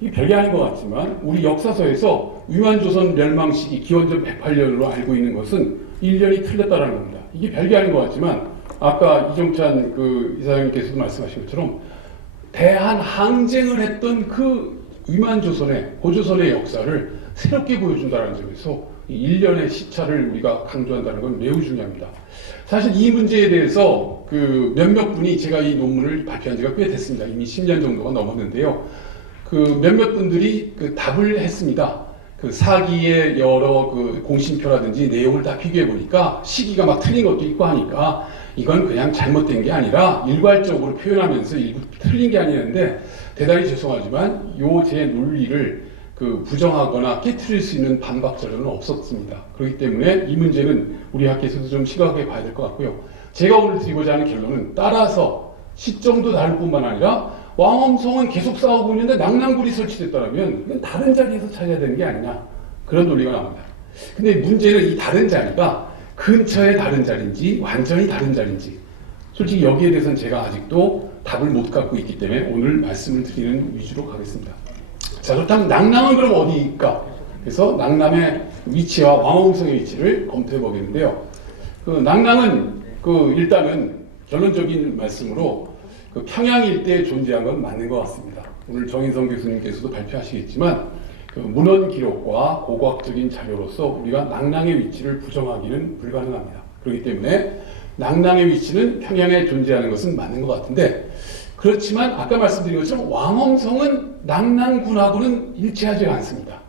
이게 별게 아닌 것 같지만 우리 역사서에서 위만조선 멸망 시기 기원전 108년으로 알고 있는 것은 1년이 틀렸다는 겁니다. 이게 별게 아닌 것 같지만 아까 이종찬 그 이사장님께서도 말씀하신 것처럼 대한 항쟁을 했던 그 위만조선의 고조선의 역사를 새롭게 보여준다는 점에서 1년의 시차를 우리가 강조한다는 건 매우 중요합니다. 사실 이 문제에 대해서 그 몇몇 분이 제가 이 논문을 발표한 지가 꽤 됐습니다. 이미 10년 정도가 넘었는데요. 그 몇몇 분들이 그 답을 했습니다. 그 사기의 여러 그 공신표라든지 내용을 다 비교해 보니까 시기가 막 틀린 것도 있고 하니까 이건 그냥 잘못된 게 아니라 일괄적으로 표현하면서 일부 틀린 게 아니었는데 대단히 죄송하지만 요 제 논리를 그 부정하거나 깨트릴 수 있는 반박 자료는 없었습니다. 그렇기 때문에 이 문제는 우리 학계에서도 좀 심각하게 봐야 될 것 같고요. 제가 오늘 드리고자 하는 결론은 따라서 시점도 다를 뿐만 아니라 왕엄성은 계속 싸우고 있는데 낙랑군이 설치됐다면 이건 다른 자리에서 찾아야 되는 게 아니냐 그런 논리가 나옵니다. 근데 문제는 이 다른 자리가 근처의 다른 자리인지 완전히 다른 자리인지 솔직히 여기에 대해서는 제가 아직도 답을 못 갖고 있기 때문에 오늘 말씀을 드리는 위주로 가겠습니다. 자, 그렇다면 낙랑은 그럼 어디일까? 그래서 낙랑의 위치와 왕엄성의 위치를 검토해 보겠는데요. 그 낙랑은 그 일단은 결론적인 말씀으로 그 평양 일대에 존재한 건 맞는 것 같습니다. 오늘 정인성 교수님께서도 발표하시겠지만 그 문헌 기록과 고고학적인 자료로서 우리가 낙랑의 위치를 부정하기는 불가능합니다. 그렇기 때문에 낙랑의 위치는 평양에 존재하는 것은 맞는 것 같은데 그렇지만 아까 말씀드린 것처럼 왕엄성은 낙랑군하고는 일치하지 않습니다.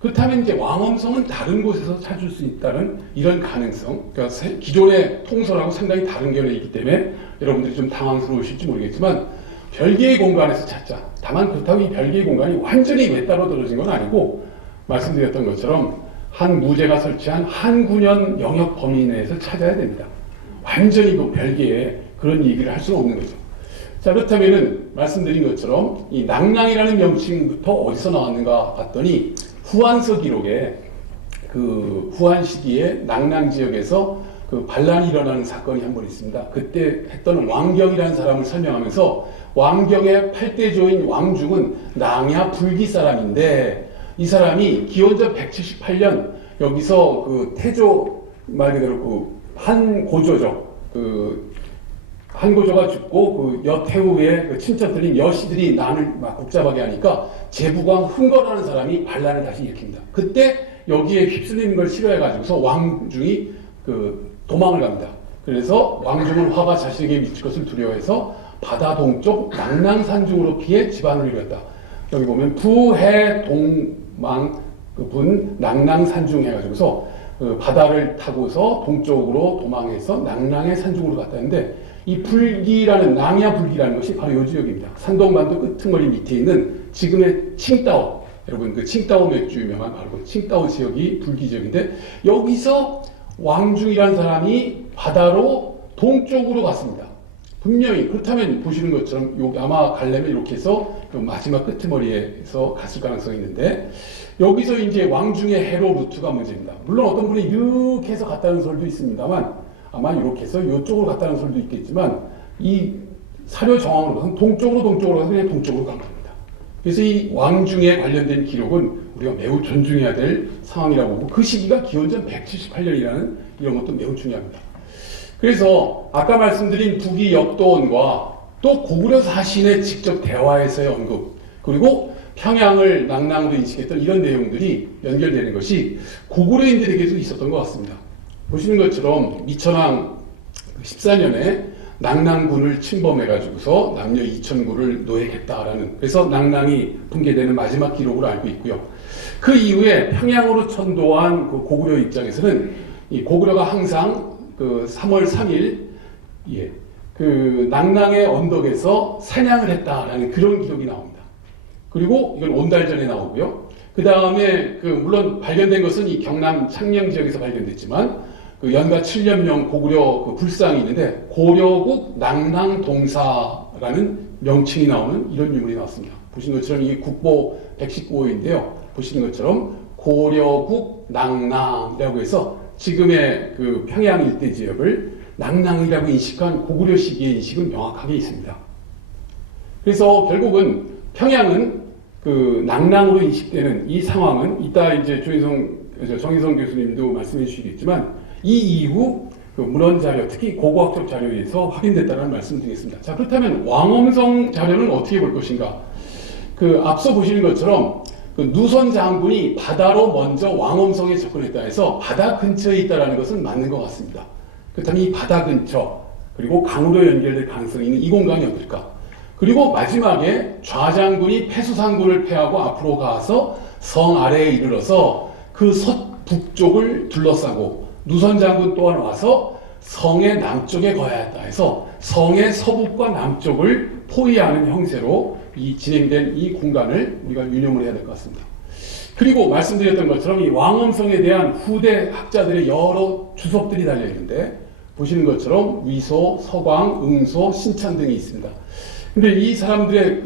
그렇다면 이제 왕엄성은 다른 곳에서 찾을 수 있다는 이런 가능성, 그러니까 기존의 통솔하고 상당히 다른 견해가 있기 때문에 여러분들이 좀 당황스러우실지 모르겠지만 별개의 공간에서 찾자. 다만 그렇다고 이 별개의 공간이 완전히 외따로 떨어진 건 아니고 말씀드렸던 것처럼 한 무제가 설치한 한 군현 영역 범위 내에서 찾아야 됩니다. 완전히 그 별개의 그런 얘기를 할 수는 없는 거죠. 자, 그렇다면은 말씀드린 것처럼 이 낙랑이라는 명칭부터 어디서 나왔는가 봤더니 후한서 기록에 그 후한 시기에 낙랑 지역에서 그 반란이 일어나는 사건이 한 번 있습니다. 그때 했던 왕경이라는 사람을 설명하면서 왕경의 8대조인 왕중은 낭야 불기 사람인데 이 사람이 기원전 178년 여기서 그 태조 말 그대로 그 한 고조죠. 그 한 고조가 죽고 그 여태후에 그 친척들인 여씨들이 난을 막 복잡하게 하니까 제부광 흥거라는 사람이 반란을 다시 일으킵니다. 그때 여기에 휩쓸리는 걸 싫어해가지고서 왕중이 그 도망을 갑니다. 그래서 왕중은 화가 자신에게 미칠 것을 두려워해서 바다 동쪽 낙랑산중으로 피해 집안을 이뤘다. 여기 보면 부해 동망 분 낙랑산중 해가지고서 그 바다를 타고서 동쪽으로 도망해서 낙랑의 산중으로 갔다는데 이 불기라는 낭야 불기라는 것이 바로 요 지역입니다. 산동반도 끄트머리 밑에 있는 지금의 칭다오, 여러분 그 칭다오 맥주 유명한 바로 그 칭다오 지역이 불기 지역인데 여기서 왕중이라는 사람이 바다로 동쪽으로 갔습니다. 분명히 그렇다면 보시는 것처럼 여기 아마 가려면 이렇게 해서 마지막 끄트머리에서 갔을 가능성이 있는데 여기서 이제 왕중의 해로 루트가 문제입니다. 물론 어떤 분이 이렇게 해서 갔다는 설도 있습니다만 아마 이렇게 해서 이쪽으로 갔다는 설도 있겠지만 이 사료 정황으로 봐서 동쪽으로 가서 그냥 동쪽으로 간 겁니다. 그래서 이 왕중에 관련된 기록은 우리가 매우 존중해야 될 상황이라고 보고 그 시기가 기원전 178년이라는 이런 것도 매우 중요합니다. 그래서 아까 말씀드린 북이 역도원과 또 고구려 사신의 직접 대화에서의 언급 그리고 평양을 낙랑으로 인식했던 이런 내용들이 연결되는 것이 고구려인들에게도 있었던 것 같습니다. 보시는 것처럼 미천왕 14년에 낙랑군을 침범해가지고서 남녀 2,000구를 노획했다라는 그래서 낙랑이 붕괴되는 마지막 기록으로 알고 있고요. 그 이후에 평양으로 천도한 그 고구려 입장에서는 이 고구려가 항상 그 3월 3일 그 낙랑의 언덕에서 사냥을 했다라는 그런 기록이 나옵니다. 그리고 이건 온달전에 나오고요. 그 다음에 그 물론 발견된 것은 이 경남 창녕 지역에서 발견됐지만 그 연가 7년명 고구려 그 불상이 있는데 고려국 낙랑동사라는 명칭이 나오는 이런 유물이 나왔습니다. 보시는 것처럼 이게 국보 119호인데요. 보시는 것처럼 고려국 낙랑이라고 해서 지금의 그 평양 일대 지역을 낙랑이라고 인식한 고구려 시기의 인식은 명확하게 있습니다. 그래서 결국은 평양은 그 낙랑으로 인식되는 이 상황은 이따 이제 정희성 교수님도 말씀해 주시겠지만 이 이후 그 문헌 자료, 특히 고고학적 자료에서 확인됐다는 말씀 드리겠습니다. 자, 그렇다면 왕엄성 자료는 어떻게 볼 것인가? 그 앞서 보시는 것처럼 그 누선 장군이 바다로 먼저 왕엄성에 접근했다 해서 바다 근처에 있다는 것은 맞는 것 같습니다. 그렇다면 이 바다 근처 그리고 강으로 연결될 가능성이 있는 이 공간이 어떨까? 그리고 마지막에 좌장군이 패수상군을 패하고 앞으로 가서 성 아래에 이르러서 그 서북쪽을 둘러싸고 누선장군 또한 와서 성의 남쪽에 거야 했다 해서 성의 서북과 남쪽을 포위하는 형태로 이 진행된 이 공간을 우리가 유념을 해야 될 것 같습니다. 그리고 말씀드렸던 것처럼 이 왕엄성에 대한 후대 학자들의 여러 주석들이 달려있는데 보시는 것처럼 위소, 서광, 응소, 신찬 등이 있습니다. 근데 이 사람들의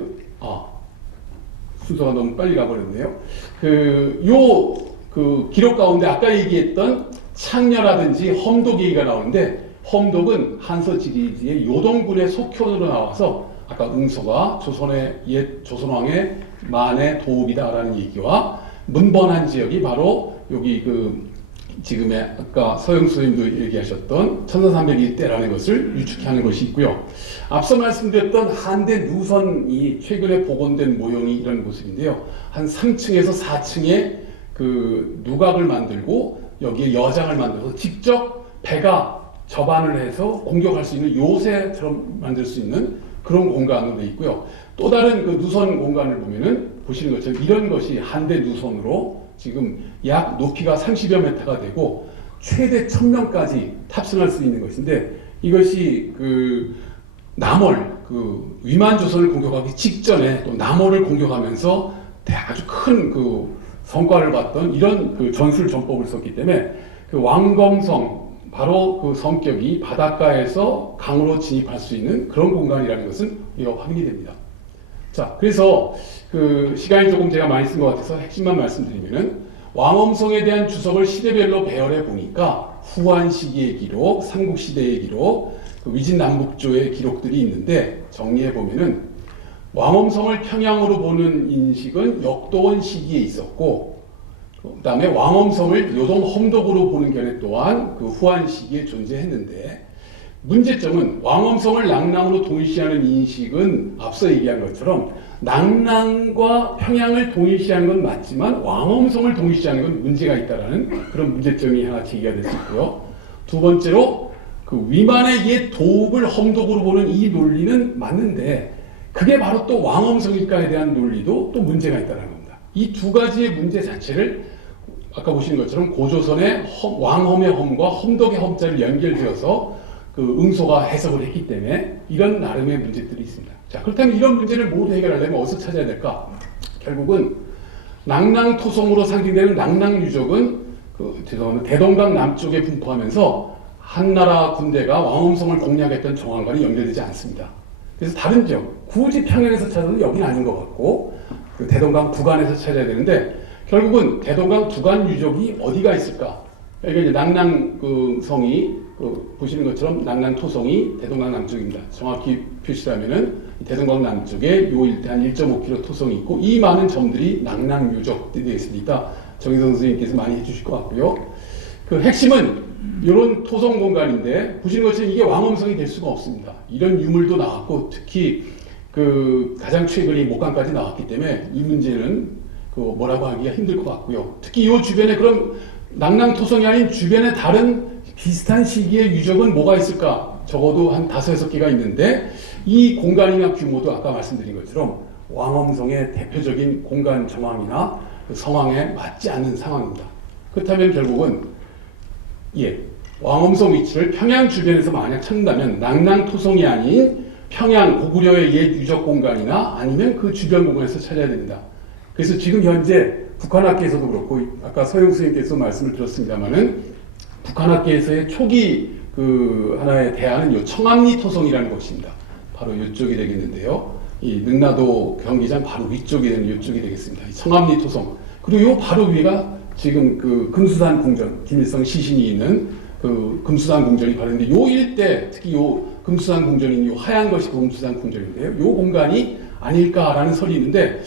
순서가 너무 빨리 가버렸네요. 그 기록 가운데 아까 얘기했던 창녀라든지 험독 얘기가 나오는데 험독은 한서지리지의 요동군의 속현으로 나와서 아까 응소가 조선의 옛 조선왕의 만의 도읍이다라는 얘기와 문번한 지역이 바로 여기 그 지금의 아까 서영수 선생님도 얘기하셨던 1301대라는 것을 유축하는 것이 있고요. 앞서 말씀드렸던 한대 누선이 최근에 복원된 모형이 이런 모습인데요. 한 3층에서 4층에 그 누각을 만들고 여기에 여장을 만들어서 직접 배가 접안을 해서 공격할 수 있는 요새처럼 만들 수 있는 그런 공간으로 되어 있고요. 또 다른 그 누선 공간을 보면은 보시는 것처럼 이런 것이 한대 누선으로 지금 약 높이가 30여 미터가 되고 최대 1000명까지 탑승할 수 있는 것인데 이것이 그 남월 그 위만 조선을 공격하기 직전에 또 남월을 공격하면서 아주 큰 그 성과를 봤던 이런 그 전술 전법을 썼기 때문에 그 왕검성 바로 그 성격이 바닷가에서 강으로 진입할 수 있는 그런 공간이라는 것은 우리가 확인이 됩니다. 자, 그래서 그 시간이 조금 제가 많이 쓴 것 같아서 핵심만 말씀드리면은 왕엄성에 대한 주석을 시대별로 배열해 보니까 후한 시기의 기록, 삼국 시대의 기록, 그 위진 남북조의 기록들이 있는데 정리해 보면은 왕엄성을 평양으로 보는 인식은 역도원 시기에 있었고, 그 다음에 왕엄성을 요동 험덕으로 보는 견해 또한 그 후한 시기에 존재했는데, 문제점은 왕엄성을 낭랑으로 동일시하는 인식은 앞서 얘기한 것처럼 낭랑과 평양을 동일시하는 건 맞지만 왕엄성을 동일시하는 건 문제가 있다라는 그런 문제점이 하나 제기가 될 수 있고요. 두 번째로 그 위만의 옛 도읍을 험덕으로 보는 이 논리는 맞는데 그게 바로 또 왕엄성일까에 대한 논리도 또 문제가 있다는 겁니다. 이 두 가지의 문제 자체를 아까 보신 것처럼 고조선의 왕엄의 험과 험덕의 험자를 연결되어서 그 응소가 해석을 했기 때문에 이런 나름의 문제들이 있습니다. 자, 그렇다면 이런 문제를 모두 해결하려면 어디서 찾아야 될까? 결국은 낭랑토성으로 상징되는 낭랑유적은 대동강 남쪽에 분포하면서 한나라 군대가 왕엄성을 공략했던 정황과는 연결되지 않습니다. 그래서 다른 지역, 굳이 평양에서 찾아도 여기는 아닌 것 같고 그 대동강 북안에서 찾아야 되는데 결국은 대동강 북안 유적이 어디가 있을까? 여기가 이제 낭랑 그 성이 보시는 것처럼 낭랑 토성이 대동강 남쪽입니다. 정확히 표시하면은 대동강 남쪽에 요 일대 한 1.5km 토성이 있고 이 많은 점들이 낭랑 유적들이 되어 있으니까 정희성 선생님께서 많이 해주실 것 같고요. 그 핵심은 이런 토성 공간인데 보시는 것처럼 이게 왕엄성이 될 수가 없습니다. 이런 유물도 나왔고 특히 그 가장 최근에 목강까지 나왔기 때문에 이 문제는 그 뭐라고 하기가 힘들 것 같고요. 특히 이 주변에 그럼 낭랑 토성이 아닌 주변에 다른 비슷한 시기의 유적은 뭐가 있을까? 적어도 한 5-6개가 있는데 이 공간이나 규모도 아까 말씀드린 것처럼 왕엄성의 대표적인 공간 정황이나 그 성황에 맞지 않는 상황입니다. 그렇다면 결국은 왕엄성 위치를 평양 주변에서 만약 찾는다면 낭랑 토성이 아닌 평양 고구려의 옛 유적 공간이나 아니면 그 주변 공간에서 찾아야 됩니다. 그래서 지금 현재 북한학계에서도 그렇고 아까 서영 선생님께서 말씀을 들었습니다마는 북한학계에서의 초기 그 하나의 대안은 요 청암리 토성이라는 것입니다. 바로 이쪽이 되겠는데요. 이 능라도 경기장 바로 위쪽이 되는 이쪽이 되겠습니다. 이 청암리 토성. 그리고 요 바로 위가 지금 그 금수산 궁전, 김일성 시신이 있는 그 금수산 궁전이 바로 있는데 요 일대 특히 요 금수산 궁전인 요 하얀 것이 금수산 궁전인데요. 요 공간이 아닐까라는 설이 있는데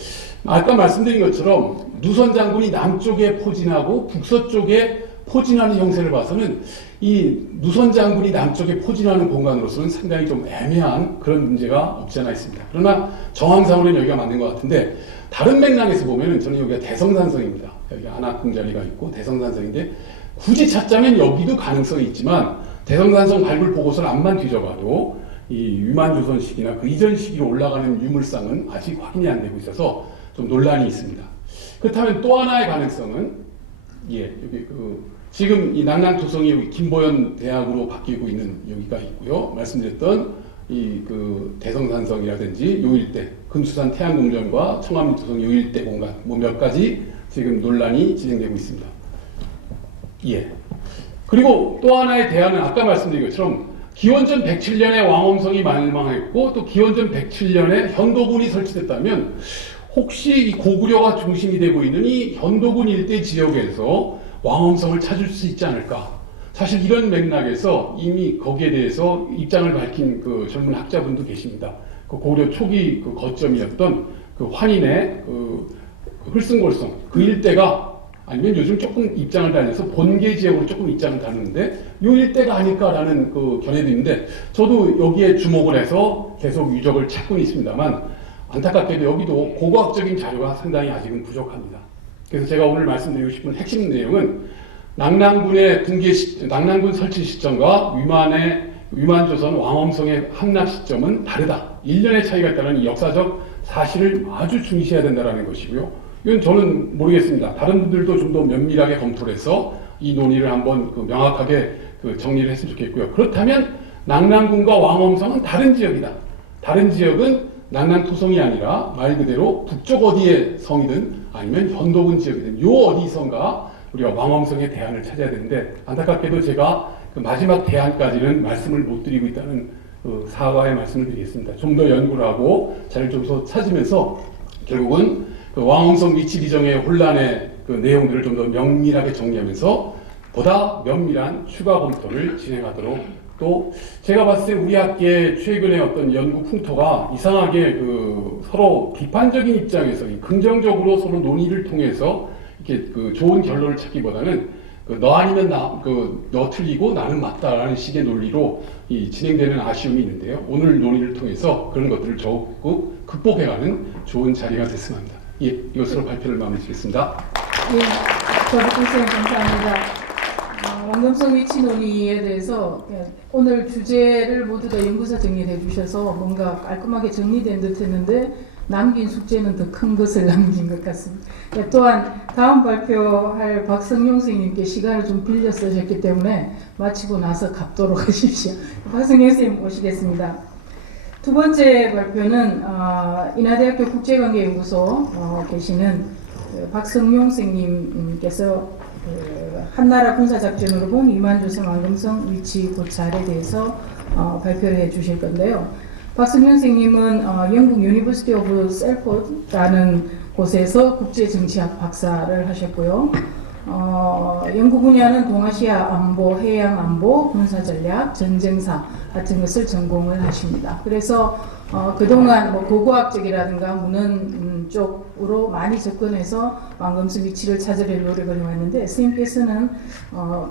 아까 말씀드린 것처럼 누선 장군이 남쪽에 포진하고 북서쪽에 포진하는 형세를 봐서는 이 누선 장군이 남쪽에 포진하는 공간으로서는 상당히 좀 애매한 그런 문제가 없지 않아 있습니다. 그러나 정황상으로는 여기가 맞는 것 같은데 다른 맥락에서 보면은 저는 여기가 대성산성입니다. 여기 안악궁자리가 있고 대성산성인데 굳이 찾자면 여기도 가능성이 있지만 대성산성 발굴 보고서를 암만 뒤져봐도 이 유만조선 시기나 그 이전 시기로 올라가는 유물상은 아직 확인이 안 되고 있어서 좀 논란이 있습니다. 그렇다면 또 하나의 가능성은 여기 지금 이 낭랑토성이 여기 김보연 대학으로 바뀌고 있는 여기가 있고요. 말씀드렸던 이 그 대성산성이라든지 요 일대 금수산 태양궁전과 청암리토성 요 일대 공간 뭐 몇 가지 지금 논란이 진행되고 있습니다. 그리고 또 하나의 대안은 아까 말씀드린 것처럼 기원전 107년에 왕엄성이 멸망했고 또 기원전 107년에 현도군이 설치됐다면 혹시 이 고구려가 중심이 되고 있는 이 현도군 일대 지역에서 왕엄성을 찾을 수 있지 않을까? 사실 이런 맥락에서 이미 거기에 대해서 입장을 밝힌 그 젊은 학자분도 계십니다. 그 고구려 초기 그 거점이었던 그 환인의 그 흘승골성 그 일대가 아니면 요즘 조금 입장을 달려서 본계 지역으로 조금 입장을 다루는데 이 일대가 아닐까라는 그 견해도 있는데 저도 여기에 주목을 해서 계속 유적을 찾고 있습니다만 안타깝게도 여기도 고고학적인 자료가 상당히 아직은 부족합니다. 그래서 제가 오늘 말씀드리고 싶은 핵심 내용은 낭랑군의 낭랑군 설치 시점과 위만조선 왕엄성의 함락 시점은 다르다. 1년의 차이가 있다는 이 역사적 사실을 아주 중시해야 된다는 것이고요. 이건 저는 모르겠습니다. 다른 분들도 좀 더 면밀하게 검토를 해서 이 논의를 한번 명확하게 정리를 했으면 좋겠고요. 그렇다면 낭랑군과 왕엄성은 다른 지역이다. 다른 지역은 낭랑토성이 아니라 말 그대로 북쪽 어디의 성이든 아니면 현도군 지역이든 요 어디선가 우리가 왕엄성의 대안을 찾아야 되는데 안타깝게도 제가 그 마지막 대안까지는 말씀을 못 드리고 있다는 사과의 말씀을 드리겠습니다. 좀 더 연구를 하고 자료를 좀 더 찾으면서 결국은 그 왕엄성 위치 비정의 혼란의 그 내용들을 좀 더 명밀하게 정리하면서 보다 면밀한 추가 검토를 진행하도록 또 제가 봤을 때 우리 학계의 최근에 어떤 연구 풍토가 이상하게 그 서로 비판적인 입장에서 긍정적으로 서로 논의를 통해서 이렇게 그 좋은 결론을 찾기보다는 그 너 아니면 너 틀리고 나는 맞다라는 식의 논리로 이 진행되는 아쉬움이 있는데요. 오늘 논의를 통해서 그런 것들을 적극 극복해가는 좋은 자리가 됐으면 합니다. 예, 이것으로 발표를 마무리 짓겠습니다. 예, 저부터 선생님 감사합니다. 왕금성 위치 논의에 대해서 오늘 주제를 모두 다 연구사 정리해 주셔서 뭔가 깔끔하게 정리된 듯 했는데 남긴 숙제는 더 큰 것을 남긴 것 같습니다. 또한 다음 발표할 박성용 선생님께 시간을 좀 빌려 쓰셨기 때문에 마치고 나서 갑도록 하십시오. 박성용 선생님 모시겠습니다. 두 번째 발표는 인하대학교 국제관계연구소 계시는 박성용 선생님께서 한나라 군사작전으로 본 이만조선 왕금성 위치 고찰에 대해서 발표를 해 주실 건데요. 박성용 선생님은 영국 유니버시티 오브 셀포드라는 곳에서 국제정치학 박사를 하셨고요. 연구 분야는 동아시아 안보, 해양 안보, 군사전략, 전쟁사 같은 것을 전공을 하십니다. 그래서 그동안 뭐 고고학적이라든가 문헌 쪽으로 많이 접근해서 왕금성 위치를 찾으려 노력을 해왔는데 선생님께서는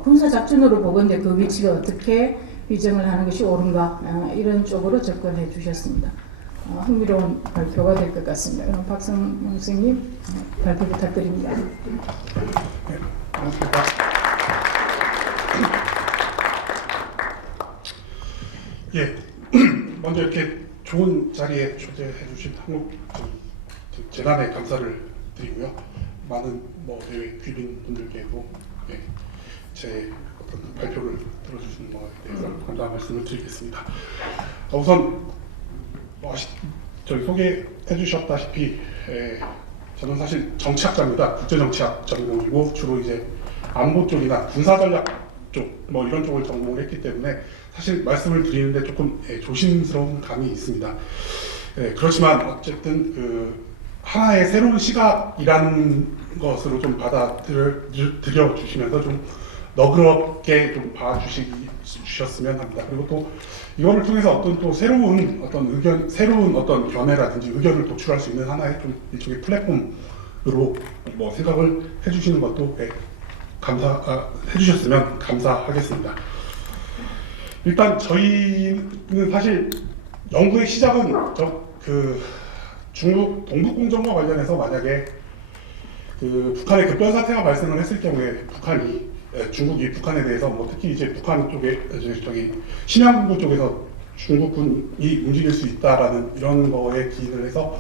군사작전으로 보건대 그 위치가 어떻게 비정을 하는 것이 옳은가 이런 쪽으로 접근해 주셨습니다. 흥미로운 발표가 될 것 같습니다. 그럼 박성용 선생님 발표 부탁드립니다. 네, 반갑습니다. 예, 먼저 이렇게 좋은 자리에 초대해 주신 한국 재단에 감사를 드리고요. 많은 대회 귀빈분들께도 제 어떤 발표를 들어주시는 것에 대해서 감사 말씀을 드리겠습니다. 우선 저희 소개해 주셨다시피 저는 사실 정치학자입니다. 국제정치학 전공이고 주로 이제 안보 쪽이나 군사전략 쪽 이런 쪽을 전공을 했기 때문에 사실 말씀을 드리는데 조금 조심스러운 감이 있습니다. 그렇지만 어쨌든 그 하나의 새로운 시각이라는 것으로 좀 받아들여 주시면서 좀 너그럽게 좀 봐주셨으면 합니다. 그리고 또 이거를 통해서 또 새로운 어떤 의견, 새로운 어떤 견해라든지 의견을 도출할 수 있는 하나의 좀 일종의 플랫폼으로 생각을 해주시는 것도 해주셨으면 감사하겠습니다. 일단 저희는 사실 연구의 시작은 중국 동북공정과 관련해서 만약에 북한의 급변 사태가 발생을 했을 경우에 중국이 북한에 대해서 특히 이제 북한 쪽에 신양군부 쪽에서 중국군이 움직일 수 있다라는 이런 거에 기인을 해서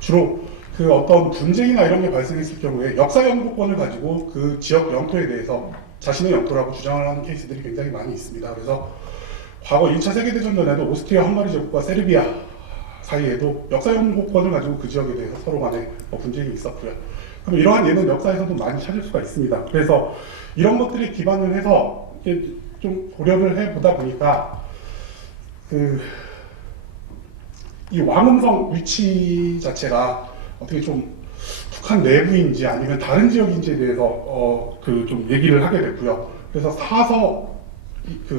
주로 그 어떤 분쟁이나 이런 게 발생했을 경우에 역사 연구권을 가지고 그 지역 영토에 대해서 자신의 영토라고 주장을 하는 케이스들이 굉장히 많이 있습니다. 그래서 과거 2차 세계대전 전에도 오스트리아 헝가리 제국과 세르비아 사이에도 역사 연구권을 가지고 그 지역에 대해서 서로 간에 분쟁이 있었고요. 그럼 이러한 예는 역사에서도 많이 찾을 수가 있습니다. 그래서 이런 것들이 기반을 해서 좀 고려를 해보다 보니까 이 왕금성 위치 자체가 어떻게 좀 북한 내부인지 아니면 다른 지역인지에 대해서 좀 얘기를 하게 됐고요. 그래서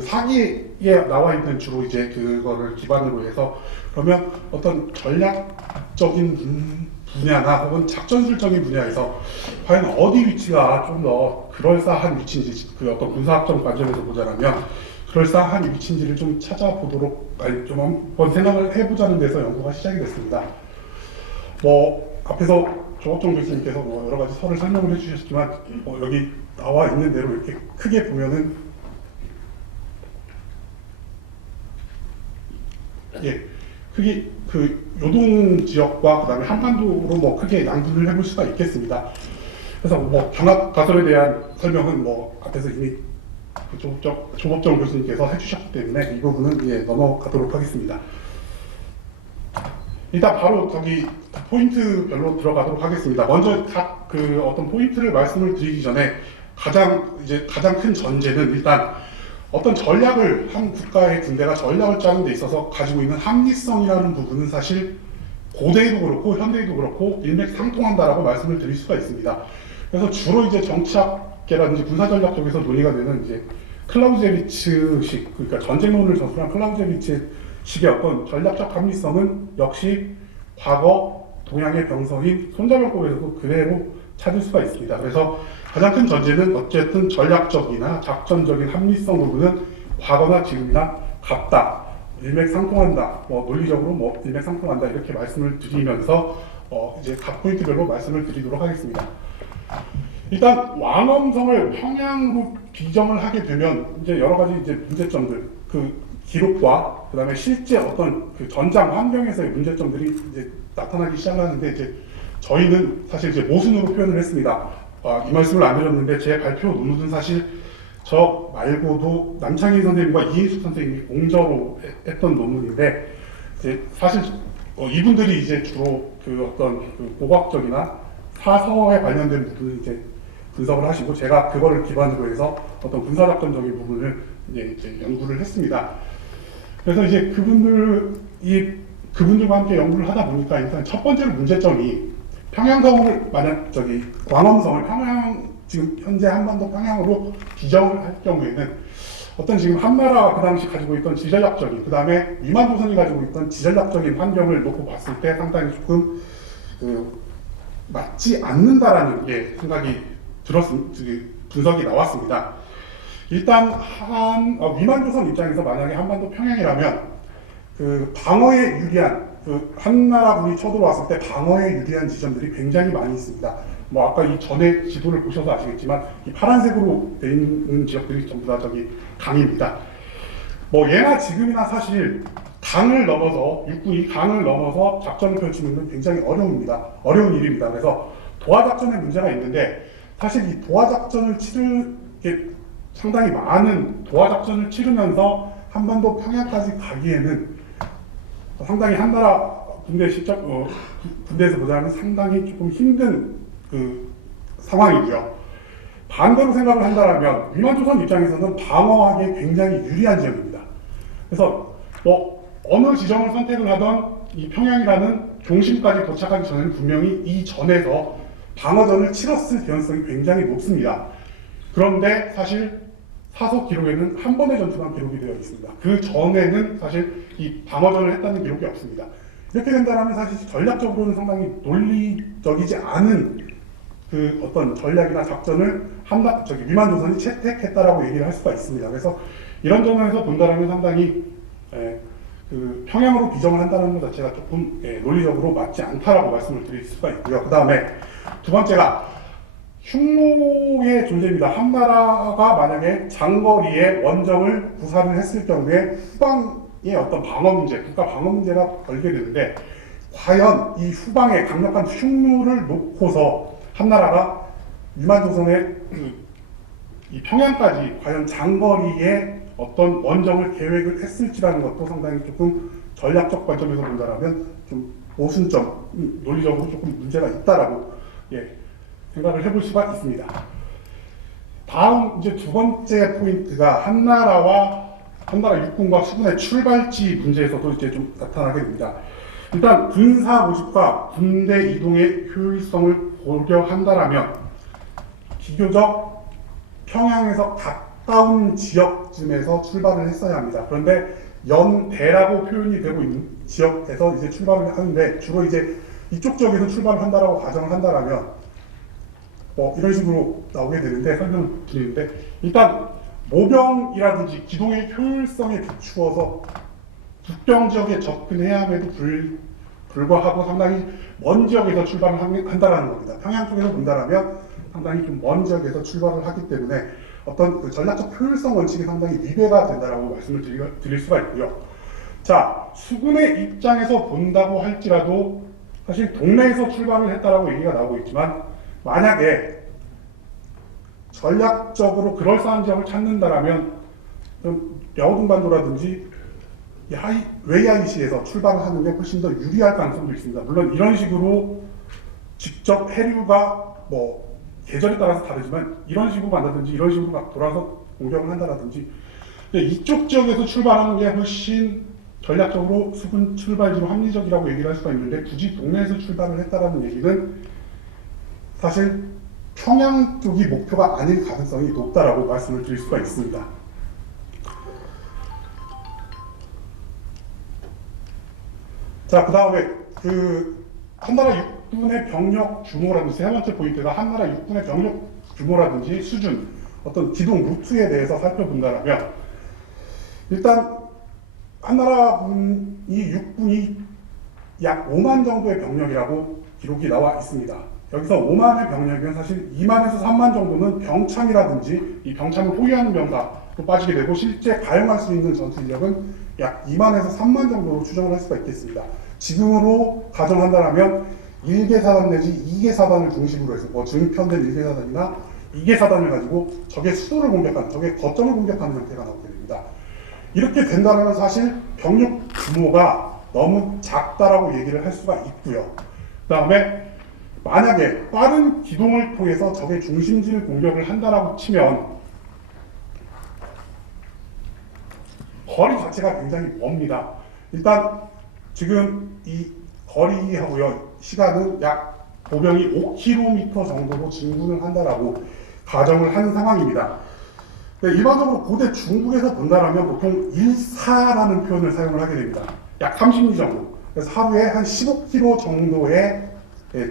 사기에 나와 있는 주로 이제 그거를 기반으로 해서 그러면 어떤 전략적인 분야나 혹은 작전술적인 분야에서 과연 어디 위치가 좀 더 그럴싸한 위치인지 그 어떤 군사학적 관점에서 보자면 그럴싸한 위치인지를 좀 찾아보도록 좀 한번 생각을 해보자는 데서 연구가 시작이 됐습니다. 앞에서 조업종 교수님께서 여러 가지 설을 설명을 해주셨지만 여기 나와 있는 대로 이렇게 크게 보면은 크게 그 요동 지역과 그다음에 한반도로 크게 양분을 해볼 수가 있겠습니다. 그래서 경합 가설에 대한 설명은 앞에서 이미 조법정 교수님께서 해주셨기 때문에 이 부분은 넘어가도록 하겠습니다. 일단 바로 저기 포인트별로 들어가도록 하겠습니다. 먼저 각 어떤 포인트를 말씀을 드리기 전에 가장 큰 전제는 일단 어떤 전략을 한 국가의 군대가 전략을 짜는 데 있어서 가지고 있는 합리성이라는 부분은 사실 고대에도 그렇고 현대에도 그렇고 일맥상통한다라고 말씀을 드릴 수가 있습니다. 그래서 주로 이제 정치학계라든지 군사전략 쪽에서 논의가 되는 클라우제비츠식, 그러니까 전쟁론을 저술한 클라우제비츠식의 어떤 전략적 합리성은 역시 과거 동양의 병서인 손자병법에서도 그대로 찾을 수가 있습니다. 그래서 가장 큰 전제는 어쨌든 전략적이나 작전적인 합리성 부분은 과거나 지금이나 같다, 일맥상통한다, 논리적으로 일맥상통한다 이렇게 말씀을 드리면서 이제 각 포인트별로 말씀을 드리도록 하겠습니다. 일단 왕엄성을 평양으로 비정을 하게 되면 이제 여러 가지 이제 문제점들, 그 기록과 그다음에 실제 어떤 그 전장 환경에서의 문제점들이 이제 나타나기 시작하는데, 이제 저희는 사실 이제 모순으로 표현을 했습니다. 이 말씀을 안 드렸는데 제 발표 논문은 사실 저 말고도 남창희 선생님과 이인숙 선생님이 공저로 했던 논문인데, 이제 사실 이분들이 이제 주로 그 어떤 그 고고학적이나 사서에 관련된 부분을 이제 분석을 하시고, 제가 그거를 기반으로 해서 어떤 군사작전적인 부분을 이제 연구를 했습니다. 그래서 이제 그분들과 함께 연구를 하다 보니까 일단 첫 번째로 문제점이 평양성을 만약 광엄성을 지금 현재 한반도 평양으로 비정을 할 경우에는 어떤 지금 한나라가 그 당시 가지고 있던 지전략적인, 그 다음에 위만조선이 가지고 있던 지전략적인 환경을 놓고 봤을 때 상당히 조금 맞지 않는다라는 생각이 분석이 나왔습니다. 일단 위만조선 입장에서 만약에 한반도 평양이라면 그 방어에 유리한, 그 한나라군이 쳐들어왔을 때 방어에 유리한 지점들이 굉장히 많이 있습니다. 아까 이 전에 지도를 보셔서 아시겠지만 이 파란색으로 되어 있는 지역들이 전부 다 강입니다. 예나 지금이나 사실 강을 넘어서, 육군이 강을 넘어서 작전을 펼치는 건 굉장히 어려운 일입니다. 그래서 도하작전에 문제가 있는데, 사실 이 도하작전을 상당히 많은 도하작전을 치르면서 한반도 평양까지 가기에는 상당히 한나라 군대에서 보자면 상당히 조금 힘든 그 상황이고요. 반대로 생각을 한다면 위만조선 입장에서는 방어하기에 굉장히 유리한 지역입니다. 그래서 어느 지점을 선택을 하던 이 평양이라는 중심까지 도착하기 전에는 분명히 이 전에서 방어전을 치렀을 가능성이 굉장히 높습니다. 그런데 사실 사서 기록에는 한 번의 전투만 기록이 되어 있습니다. 그 전에는 사실 이 방어전을 했다는 기록이 없습니다. 이렇게 된다면 사실 전략적으로는 상당히 논리적이지 않은 그 어떤 전략이나 작전을 위만조선이 채택했다라고 얘기를 할 수가 있습니다. 그래서 이런 점에서 본다면 상당히 그 평양으로 비정을 한다는 것 자체가 조금 논리적으로 맞지 않다라고 말씀을 드릴 수가 있고요. 그 다음에 두 번째가 흉노의 존재입니다. 한나라가 만약에 장거리에 원정을 구사를 했을 경우에 후방의 어떤 방어 문제, 국가 방어 문제가 걸게 되는데, 과연 이 후방에 강력한 흉노를 놓고서 한나라가 위만조선의 이 평양까지 과연 장거리에 어떤 원정을 계획을 했을지라는 것도 상당히 조금 전략적 관점에서 본다라면 좀 모순점, 논리적으로 조금 문제가 있다라고 생각을 해볼 수가 있습니다. 다음 이제 두 번째 포인트가 한나라 육군과 수군의 출발지 문제에서도 이제 좀 나타나게 됩니다. 일단 군사 모집과 군대 이동의 효율성을 고려한다라면 비교적 평양에서 가까운 지역쯤에서 출발을 했어야 합니다. 그런데 연대라고 표현이 되고 있는 지역에서 이제 출발을 하는데, 주로 이제 이쪽 지역에서 출발을 한다라고 가정을 한다라면 이런 식으로 나오게 되는데, 설명을 드리는데, 일단 모병이라든지 기동의 효율성에 비추어서 북경 지역에 접근해야 함에도 불구하고 상당히 먼 지역에서 출발을 한다라는 겁니다. 평양 쪽에서 본다라면 상당히 좀 먼 지역에서 출발을 하기 때문에 어떤 그 전략적 효율성 원칙이 상당히 위배가 된다라고 말씀을 드릴 수가 있고요. 자, 수군의 입장에서 본다고 할지라도 사실 동네에서 출발을 했다라고 얘기가 나오고 있지만, 만약에 전략적으로 그럴싸한 지역을 찾는다라면 여우등반도라든지 웨이하이시에서 출발을 하는 게 훨씬 더 유리할 가능성도 있습니다. 물론 이런 식으로 직접 해류가 계절에 따라서 다르지만 이런 식으로 간다든지 이런 식으로 막 돌아서 공격을 한다라든지, 이쪽 지역에서 출발하는 게 훨씬 전략적으로 수군 출발지로 합리적이라고 얘기를 할 수가 있는데, 굳이 동네에서 출발을 했다라는 얘기는 사실 평양 쪽이 목표가 아닐 가능성이 높다라고 말씀을 드릴 수가 있습니다. 자, 그 다음에 한나라 육군의 병력 규모라든지 세 번째 포인트가 한나라 육군의 병력 규모라든지 수준, 어떤 기동 루트에 대해서 살펴본다면 일단 한나라 육군이 약 5만 정도의 병력이라고 기록이 나와 있습니다. 여기서 5만의 병력이면 사실 2만에서 3만 정도는 병창이라든지 이 병창을 호위하는 병사로 빠지게 되고 실제 가용할 수 있는 전투 인력은 약 2만에서 3만 정도로 추정을 할 수가 있겠습니다. 지금으로 가정한다면 1개 사단 내지 2개 사단을 중심으로 해서 증편된 1개 사단이나 2개 사단을 가지고 적의 수도를 공격하는, 적의 거점을 공격하는 형태가 나오게 됩니다. 이렇게 된다면 사실 병력 규모가 너무 작다라고 얘기를 할 수가 있고요. 그 다음에 만약에 빠른 기동을 통해서 적의 중심지를 공격을 한다라고 치면 거리 자체가 굉장히 멉니다. 일단 지금 이 거리하고요, 시간은 약 보병이 5km 정도로 진군을 한다라고 가정을 하는 상황입니다. 일반적으로 고대 중국에서 본다라면 보통 1사라는 표현을 사용을 하게 됩니다. 약 30리 정도. 그래서 하루에 한 15km 정도의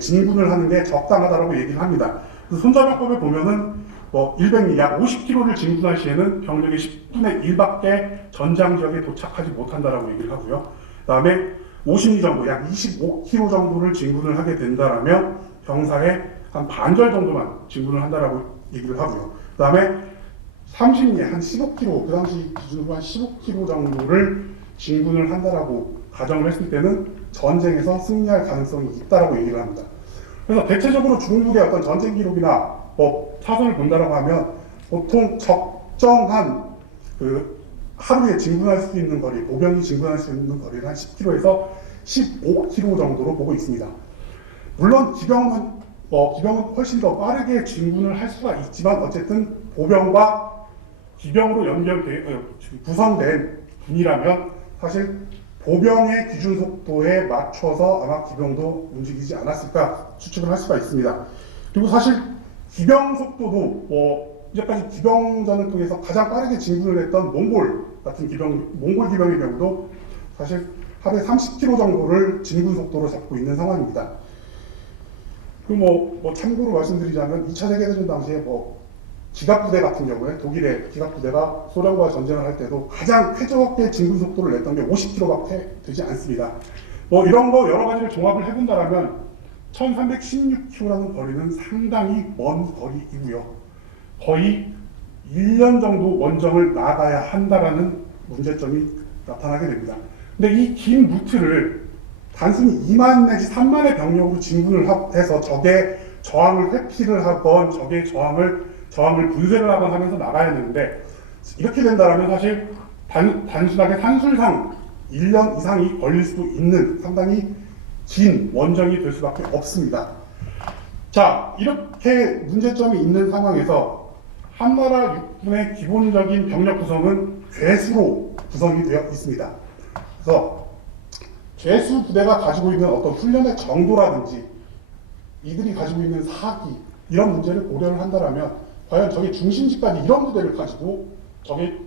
진군을 하는 게 적당하다라고 얘기를 합니다. 손자병법에 보면은 100리, 약 50km를 진군할 시에는 병력의 10분의 1밖에 전장 지역에 도착하지 못한다라고 얘기를 하고요. 그 다음에 50리 정도, 약 25km 정도를 진군을 하게 된다라면 병사의 한 반절 정도만 진군을 한다라고 얘기를 하고요. 그 다음에 30리, 한 15km, 그 당시 기준으로 한 15km 정도를 진군을 한다라고 가정을 했을 때는 전쟁에서 승리할 가능성이 있다라고 얘기를 합니다. 그래서 대체적으로 중국의 어떤 전쟁 기록이나 사설을 본다라고 하면 보통 적정한 하루에 진군할 수 있는 거리, 보병이 진군할 수 있는 거리를 한 10km에서 15km 정도로 보고 있습니다. 물론 기병은 훨씬 더 빠르게 진군을 할 수가 있지만 어쨌든 보병과 기병으로 구성된 군이라면 사실 보병의 기준 속도에 맞춰서 아마 기병도 움직이지 않았을까 추측을 할 수가 있습니다. 그리고 사실 기병 속도도 이제까지 기병전을 통해서 가장 빠르게 진군을 했던 몽골 기병의 경우도 사실 하루에 30km 정도를 진군 속도로 잡고 있는 상황입니다. 그리고 참고로 말씀드리자면 2차 세계대전 당시에 기갑부대 같은 경우에 독일의 기갑부대가 소련과 전쟁을 할 때도 가장 최적의 진군 속도를 냈던 게 50km밖에 되지 않습니다. 이런 거 여러 가지를 종합을 해본다라면 1316km라는 거리는 상당히 먼 거리이고요. 거의 1년 정도 원정을 나가야 한다라는 문제점이 나타나게 됩니다. 근데 이 긴 루트를 단순히 2만 내지 3만의 병력으로 진군을 해서 적의 저항을 회피를 하건 적의 저항을 분쇄를 하건 하면서 나가야 되는데 이렇게 된다면 사실 단순하게 산술상 1년 이상이 걸릴 수도 있는 상당히 긴 원정이 될 수밖에 없습니다. 자, 이렇게 문제점이 있는 상황에서 한나라 육군의 기본적인 병력 구성은 괴수로 구성이 되어 있습니다. 그래서 괴수 부대가 가지고 있는 어떤 훈련의 정도라든지 이들이 가지고 있는 사기 이런 문제를 고려를 한다면 과연 적의 중심지까지 이런 부대를 가지고 적의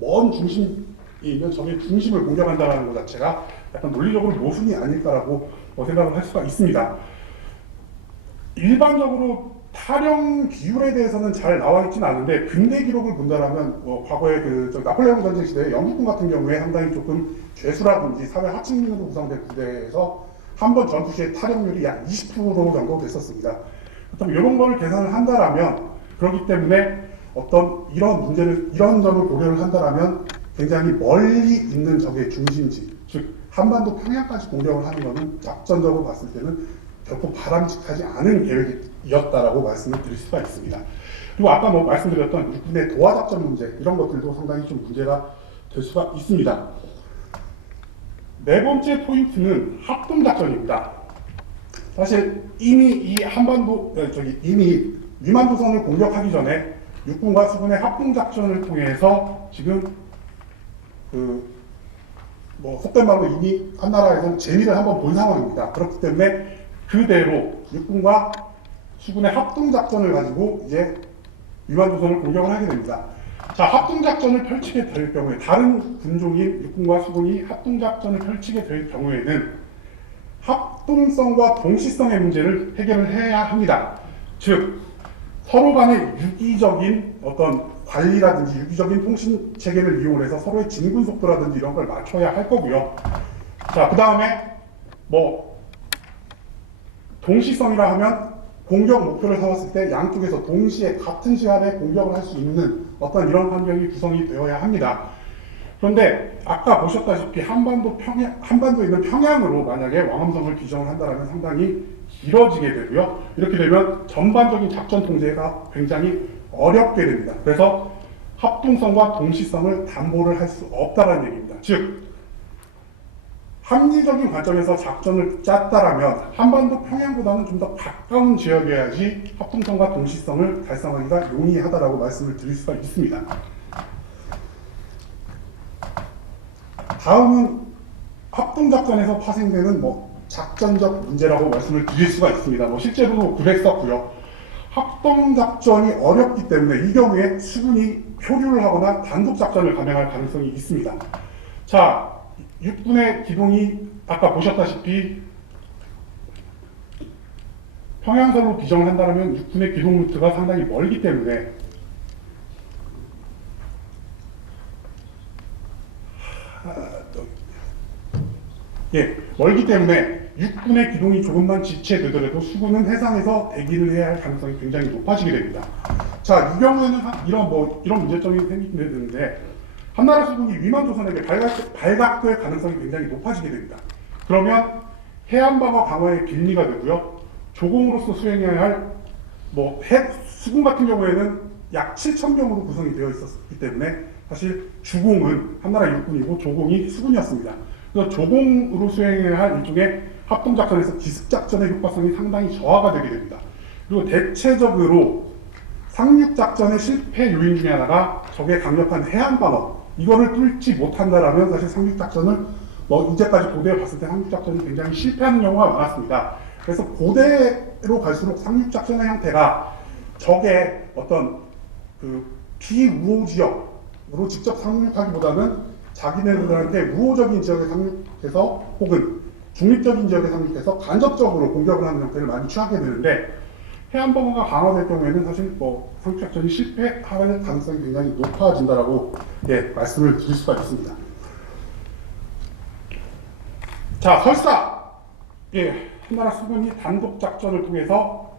먼 중심이 있는 적의 중심을 공격한다는 것 자체가 약간 논리적으로 모순이 아닐까라고 생각을 할 수가 있습니다. 일반적으로 탈영 비율에 대해서는 잘 나와 있지는 않은데 근대 기록을 본다라면 과거에 나폴레옹 전쟁 시대에 영국군 같은 경우에 상당히 조금 죄수라든지 사회 하층민으로 구성된 부대에서 한 번 전투 시에 탈영률이 약 20% 정도 됐었습니다. 그렇다면 이런 거를 계산을 한다라면 그렇기 때문에 어떤 이런 점을 고려를 한다라면 굉장히 멀리 있는 적의 중심지, 즉 한반도 평양까지 공격을 하는 것은 작전적으로 봤을 때는 결코 바람직하지 않은 계획이었다라고 말씀을 드릴 수가 있습니다. 그리고 아까 말씀드렸던 육군의 도하 작전 문제 이런 것들도 상당히 좀 문제가 될 수가 있습니다. 네 번째 포인트는 합동 작전입니다. 사실 이미 이 이미 위만도선을 공격하기 전에 육군과 수군의 합동 작전을 통해서 지금 속된 말로 이미 한나라에서는 재미를 한번 본 상황입니다. 그렇기 때문에 그대로 육군과 수군의 합동작전을 가지고 이제 위만도선을 공격을 하게 됩니다. 자, 합동작전을 펼치게 될 경우에 다른 군종인 육군과 수군이 합동작전을 펼치게 될 경우에는 합동성과 동시성의 문제를 해결을 해야 합니다. 즉 서로 간의 유기적인 어떤 관리라든지 유기적인 통신 체계를 이용해서 서로의 진군 속도라든지 이런 걸 맞춰야 할 거고요. 자, 그 다음에 뭐 동시성이라 하면 공격 목표를 세웠을 때 양쪽에서 동시에 같은 시간에 공격을 할 수 있는 어떤 이런 환경이 구성이 되어야 합니다. 그런데 아까 보셨다시피 한반도에 있는 평양으로 만약에 왕엄성을 비정을 한다면 상당히 길어지게 되고요. 이렇게 되면 전반적인 작전 통제가 굉장히 어렵게 됩니다. 그래서 합동성과 동시성을 담보를 할 수 없다는 얘기입니다. 즉 합리적인 관점에서 작전을 짰다라면 한반도 평양보다는 좀 더 가까운 지역이어야지 합동성과 동시성을 달성하기가 용이하다라고 말씀을 드릴 수가 있습니다. 다음은 합동작전에서 파생되는 작전적 문제라고 말씀을 드릴 수가 있습니다. 실제로 그랬었고요. 합동작전이 어렵기 때문에 이 경우에 수군이 표류를 하거나 단독작전을 감행할 가능성이 있습니다. 자, 육군의 기동이 아까 보셨다시피 평양선으로 비정을 한다면 육군의 기동 루트가 상당히 멀기 때문에 멀기 때문에 육군의 기동이 조금만 지체되더라도 수군은 해상에서 대기를 해야 할 가능성이 굉장히 높아지게 됩니다. 자, 이 경우에는 이런 문제점이 생기게 되는데 한나라 수군이 위만 조선에게 발각될 가능성이 굉장히 높아지게 됩니다. 그러면 해안방어 강화의 빌미가 되고요. 조공으로서 수행해야 할 수군 같은 경우에는 약 7,000명으로 구성이 되어 있었기 때문에 사실 주공은 한나라 육군이고 조공이 수군이었습니다. 그래서 조공으로 수행해야 할 일종의 합동작전에서 기습작전의 효과성이 상당히 저하가 되게 됩니다. 그리고 대체적으로 상륙작전의 실패 요인 중에 하나가 적의 강력한 해안방어, 이거를 뚫지 못한다라면 사실 상륙작전을 이제까지 고대에 봤을 때 상륙작전이 굉장히 실패하는 경우가 많았습니다. 그래서 고대로 갈수록 상륙작전의 형태가 적의 어떤 비우호 지역으로 직접 상륙하기보다는 자기네들한테 우호적인 지역에 상륙해서 혹은 중립적인 지역에 상륙해서 간접적으로 공격을 하는 형태를 많이 취하게 되는데 해안방어가 강화될 경우에는 사실 상륙작전이 실패할 가능성이 굉장히 높아진다라고 말씀을 드릴 수가 있습니다. 자, 설사 한나라 수군이 단독작전을 통해서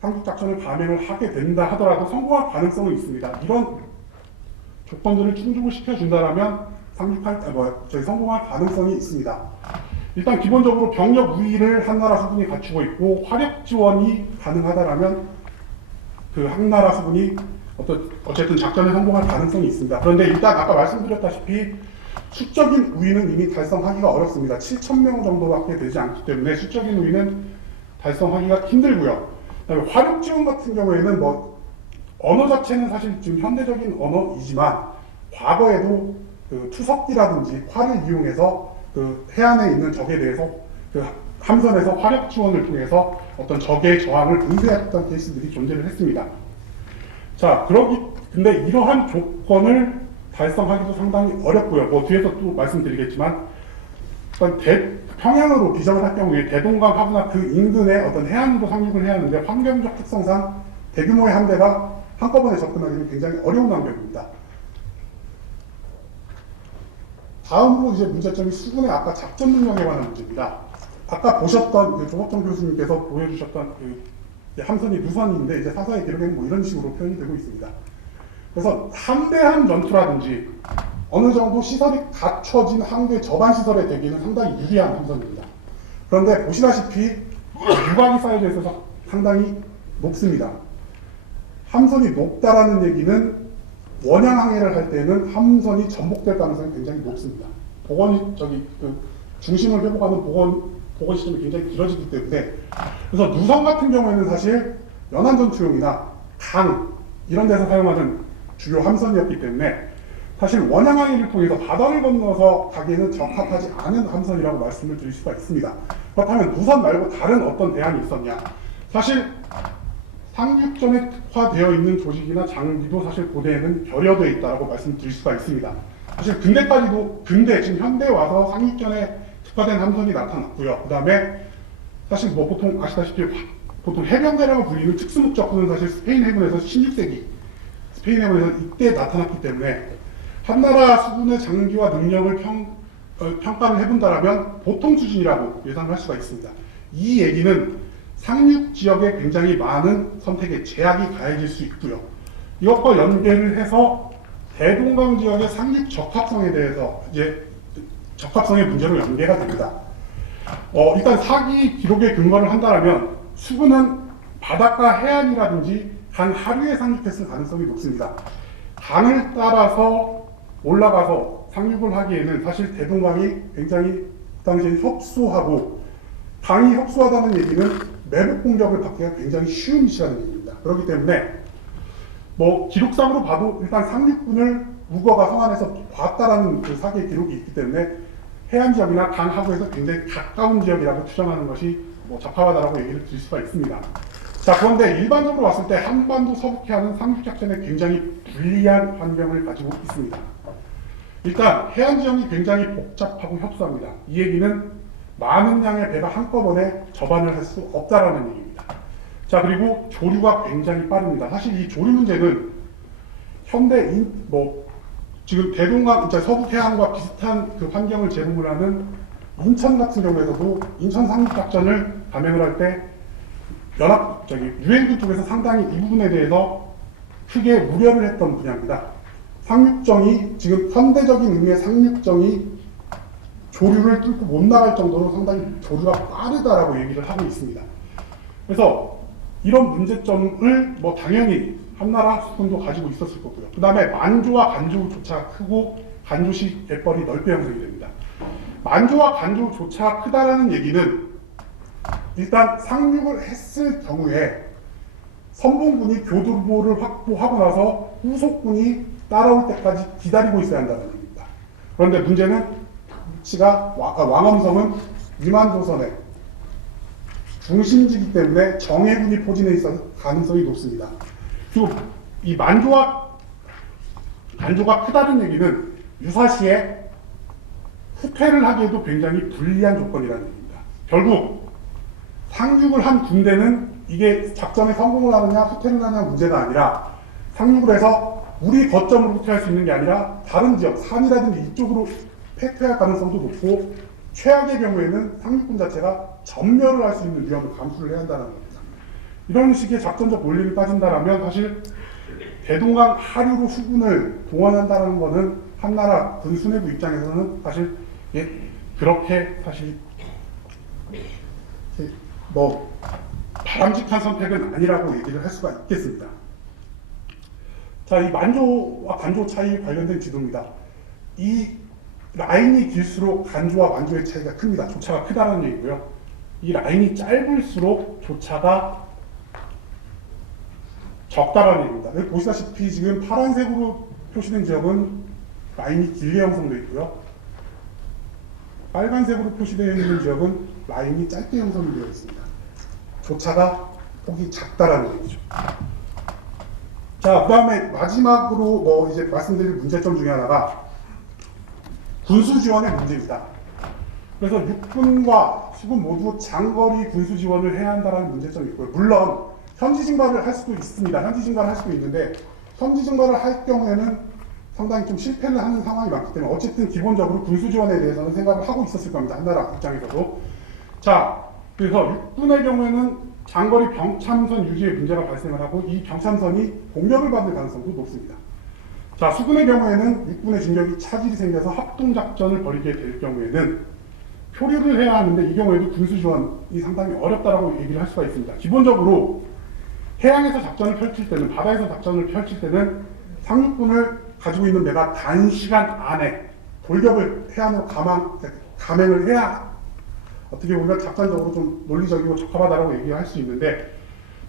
상륙작전을 감행을 하게 된다 하더라도 성공할 가능성은 있습니다. 이런 조건들을 충족을 시켜준다라면 성공할 가능성이 있습니다. 일단 기본적으로 병력 우위를 한나라 수군이 갖추고 있고 화력 지원이 가능하다라면 한나라 수군이 어쨌든 작전에 성공할 가능성이 있습니다. 그런데 일단 아까 말씀드렸다시피 수적인 우위는 이미 달성하기가 어렵습니다. 7,000명 정도밖에 되지 않기 때문에 수적인 우위는 달성하기가 힘들고요. 그다음에 화력 지원 같은 경우에는 언어 자체는 사실 지금 현대적인 언어이지만 과거에도 투석기라든지 활을 이용해서 해안에 있는 적에 대해서 함선에서 화력 지원을 통해서 어떤 적의 저항을 분쇄했던 케이스들이 존재를 했습니다. 자, 근데 이러한 조건을 달성하기도 상당히 어렵고요. 뒤에서 또 말씀드리겠지만 평양으로 비정을 할 경우에 대동강 하구나 그 인근의 어떤 해안으로 상륙을 해야 하는데 환경적 특성상 대규모의 함대가 한꺼번에 접근하기는 굉장히 어려운 환경입니다. 다음으로 이제 문제점이 수군의 아까 작전 능력에 관한 문제입니다. 아까 보셨던 조석정 교수님께서 보여주셨던 함선이 누선인데 이제 사사의 기록에는 이런 식으로 표현이 되고 있습니다. 그래서 함대함 전투라든지 어느 정도 시설이 갖춰진 항대 저반 시설의 대기는 상당히 유리한 함선입니다. 그런데 보시다시피 유관이 쌓여져 있어서 상당히 높습니다. 함선이 높다라는 얘기는 원양 항해를 할 때는 함선이 전복될 가능성이 굉장히 높습니다. 중심을 회복하는 복원 시점이 굉장히 길어지기 때문에 그래서 누선 같은 경우에는 사실 연안전투용이나 강 이런 데서 사용하는 주요 함선이었기 때문에 사실 원양 항해를 통해서 바다를 건너서 가기에는 적합하지 않은 함선이라고 말씀을 드릴 수가 있습니다. 그렇다면 누선 말고 다른 어떤 대안이 있었냐? 사실 상륙전에 특화되어 있는 조직이나 장비도 사실 고대에는 결여되어 있다고 말씀드릴 수가 있습니다. 사실 근대 지금 현대 와서 상륙전에 특화된 함선이 나타났고요. 그 다음에 사실 뭐 보통 아시다시피 보통 해병대라고 불리는 특수목적군은 사실 스페인 해군에서 16세기 스페인 해군에서 이때 나타났기 때문에 한 나라 수군의 장기와 능력을 평가를 해본다라면 보통 수준이라고 예상을 할 수가 있습니다. 이 얘기는 상륙 지역에 굉장히 많은 선택의 제약이 가해질 수 있고요. 이것과 연계를 해서 대동강 지역의 상륙 적합성에 대해서 이제 적합성의 문제로 연계가 됩니다. 일단 사기 기록에 근거를 한다면 수군은 바닷가 해안이라든지 강 하류에 상륙했을 가능성이 높습니다. 강을 따라서 올라가서 상륙을 하기에는 사실 대동강이 굉장히 그 당시에 협소하고 강이 협소하다는 얘기는 매복 공격을 받기가 굉장히 쉬운 위치라는 얘기입니다. 그렇기 때문에 뭐 기록상으로 봐도 일단 상륙군을 우거가 성안에서 봤다라는 그 사기의 기록이 있기 때문에 해안 지역이나 강 하구에서 굉장히 가까운 지역이라고 추정하는 것이 뭐 적합하다라고 얘기를 드릴 수가 있습니다. 자, 그런데 일반적으로 봤을 때 한반도 서북해안은 상륙작전에 굉장히 불리한 환경을 가지고 있습니다. 일단 해안 지형이 굉장히 복잡하고 협소합니다. 이 얘기는 많은 양의 배가 한꺼번에 접안을 할 수 없다라는 얘기입니다. 자, 그리고 조류가 굉장히 빠릅니다. 사실 이 조류 문제는 지금 대동강, 서북 해안과 비슷한 그 환경을 제공을 하는 인천 같은 경우에서도 인천 상륙작전을 감행을 할 때 유엔군 쪽에서 상당히 이 부분에 대해서 크게 우려를 했던 분야입니다. 상륙정이, 지금 현대적인 의미의 상륙정이 조류를 뚫고 못 나갈 정도로 상당히 조류가 빠르다라고 얘기를 하고 있습니다. 그래서 이런 문제점을 뭐 당연히 한나라 수군도 가지고 있었을 거고요. 그 다음에 만조와 간조 조차가 크고 간조시 갯벌이 넓게 형성이 됩니다. 만조와 간조 조차가 크다라는 얘기는 일단 상륙을 했을 경우에 선봉군이 교두보를 확보하고 나서 후속군이 따라올 때까지 기다리고 있어야 한다는 얘기입니다. 그런데 문제는 위치가 왕엄성은 위만조선의 중심지이기 때문에 정예군이 포진해 있어서 가능성이 높습니다. 그리고 이 만조와 간조가 크다는 얘기는 유사시에 후퇴를 하기에도 굉장히 불리한 조건이라는 얘기입니다. 결국 상륙을 한 군대는 이게 작전에 성공을 하느냐 후퇴를 하느냐 문제가 아니라 상륙을 해서 우리 거점으로 후퇴할 수 있는 게 아니라 다른 지역, 산이라든지 이쪽으로 패퇴할 가능성도 높고 최악의 경우에는 상륙군 자체가 전멸을 할 수 있는 위험을 감수를 해야 한다는 겁니다. 이런 식의 작전적 논리를 따진다면 사실 대동강 하류로 수군을 동원한다는 것은 한나라 군 수뇌부 입장에서는 사실 그렇게 사실 뭐 바람직한 선택은 아니라고 얘기를 할 수가 있겠습니다. 자, 이 만조와 간조 차이 관련된 지도입니다. 이 라인이 길수록 간조와 만조의 차이가 큽니다. 조차가 크다는 얘기고요. 이 라인이 짧을수록 조차가 적다라는 얘기입니다. 여기 보시다시피 지금 파란색으로 표시된 지역은 라인이 길게 형성되어 있고요. 빨간색으로 표시되어 있는 지역은 라인이 짧게 형성이 되어 있습니다. 조차가 폭이 작다라는 얘기죠. 자, 그 다음에 마지막으로 이제 말씀드릴 문제점 중에 하나가 군수 지원의 문제입니다. 그래서 육군과 수군 모두 장거리 군수 지원을 해야 한다는 문제점이 있고요. 물론 현지 증발을 할 수도 있습니다. 현지 증발을 할 수도 있는데 현지 증발을 할 경우에는 상당히 좀 실패를 하는 상황이 많기 때문에 어쨌든 기본적으로 군수 지원에 대해서는 생각을 하고 있었을 겁니다. 한나라 입장에서도. 자, 그래서 육군의 경우에는 장거리 병참선 유지에 문제가 발생을 하고 이 병참선이 공격을 받을 가능성도 높습니다. 자, 수군의 경우에는 육군의 진격이 차질이 생겨서 합동작전을 벌이게 될 경우에는 표류를 해야 하는데 이 경우에도 군수 지원이 상당히 어렵다라고 얘기를 할 수가 있습니다. 기본적으로 해양에서 작전을 펼칠 때는, 바다에서 작전을 펼칠 때는 상륙군을 가지고 있는 배가 단시간 안에 돌격을 해안으로 감행을 해야 어떻게 보면 작전적으로 좀 논리적이고 적합하다고 얘기할 수 있는데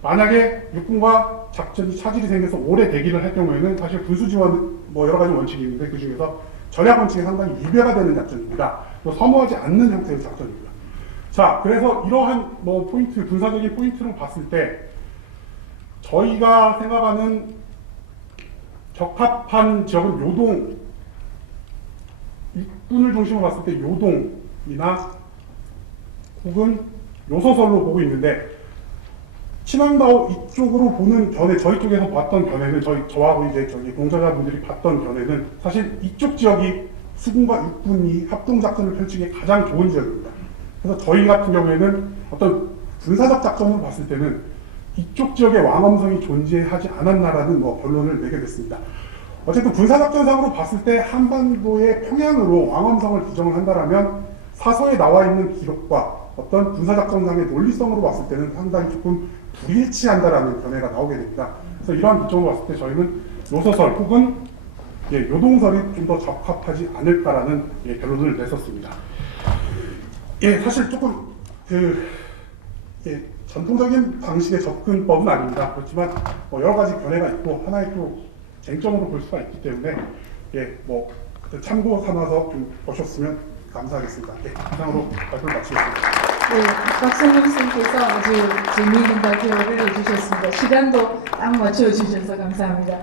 만약에 육군과 작전이 차질이 생겨서 오래 대기를 할 경우에는 사실 군수 지원 여러 가지 원칙이 있는데 그 중에서 전략 원칙이 상당히 위배가 되는 작전입니다. 또 선호하지 않는 형태의 작전입니다. 자, 그래서 이러한 포인트, 군사적인 포인트를 봤을 때 저희가 생각하는 적합한 지역은 요동, 육군을 중심으로 봤을 때 요동이나 혹은 요소설로 보고 있는데 친황다오 이쪽으로 보는 견해, 저희 쪽에서 봤던 견해는 저하고 이제 저기 공저자분들이 봤던 견해는 사실 이쪽 지역이 수군과 육군이 합동작전을 펼치기에 가장 좋은 지역입니다. 그래서 저희 같은 경우에는 어떤 군사적 작전으로 봤을 때는 이쪽 지역에 왕엄성이 존재하지 않았나라는 결론을 내게 됐습니다. 어쨌든 군사작전상으로 봤을 때 한반도의 평양으로 왕엄성을 지정을 한다라면 사서에 나와 있는 기록과 어떤 군사작전상의 논리성으로 봤을 때는 상당히 조금 불일치한다라는 견해가 나오게 됩니다. 그래서 이러한 기점으로 봤을 때 저희는 요소설 혹은 요동설이 좀 더 적합하지 않을까라는 결론을 냈었습니다. 사실 조금 전통적인 방식의 접근법은 아닙니다. 그렇지만 여러 가지 견해가 있고 하나의 또 쟁점으로 볼 수가 있기 때문에 참고 삼아서 좀 보셨으면 감사하겠습니다. 이상으로 발표를 마치겠습니다. 네, 박성용 선생님께서 아주 재미있는 발표를 해주셨습니다. 시간도 딱 맞춰주셔서 감사합니다.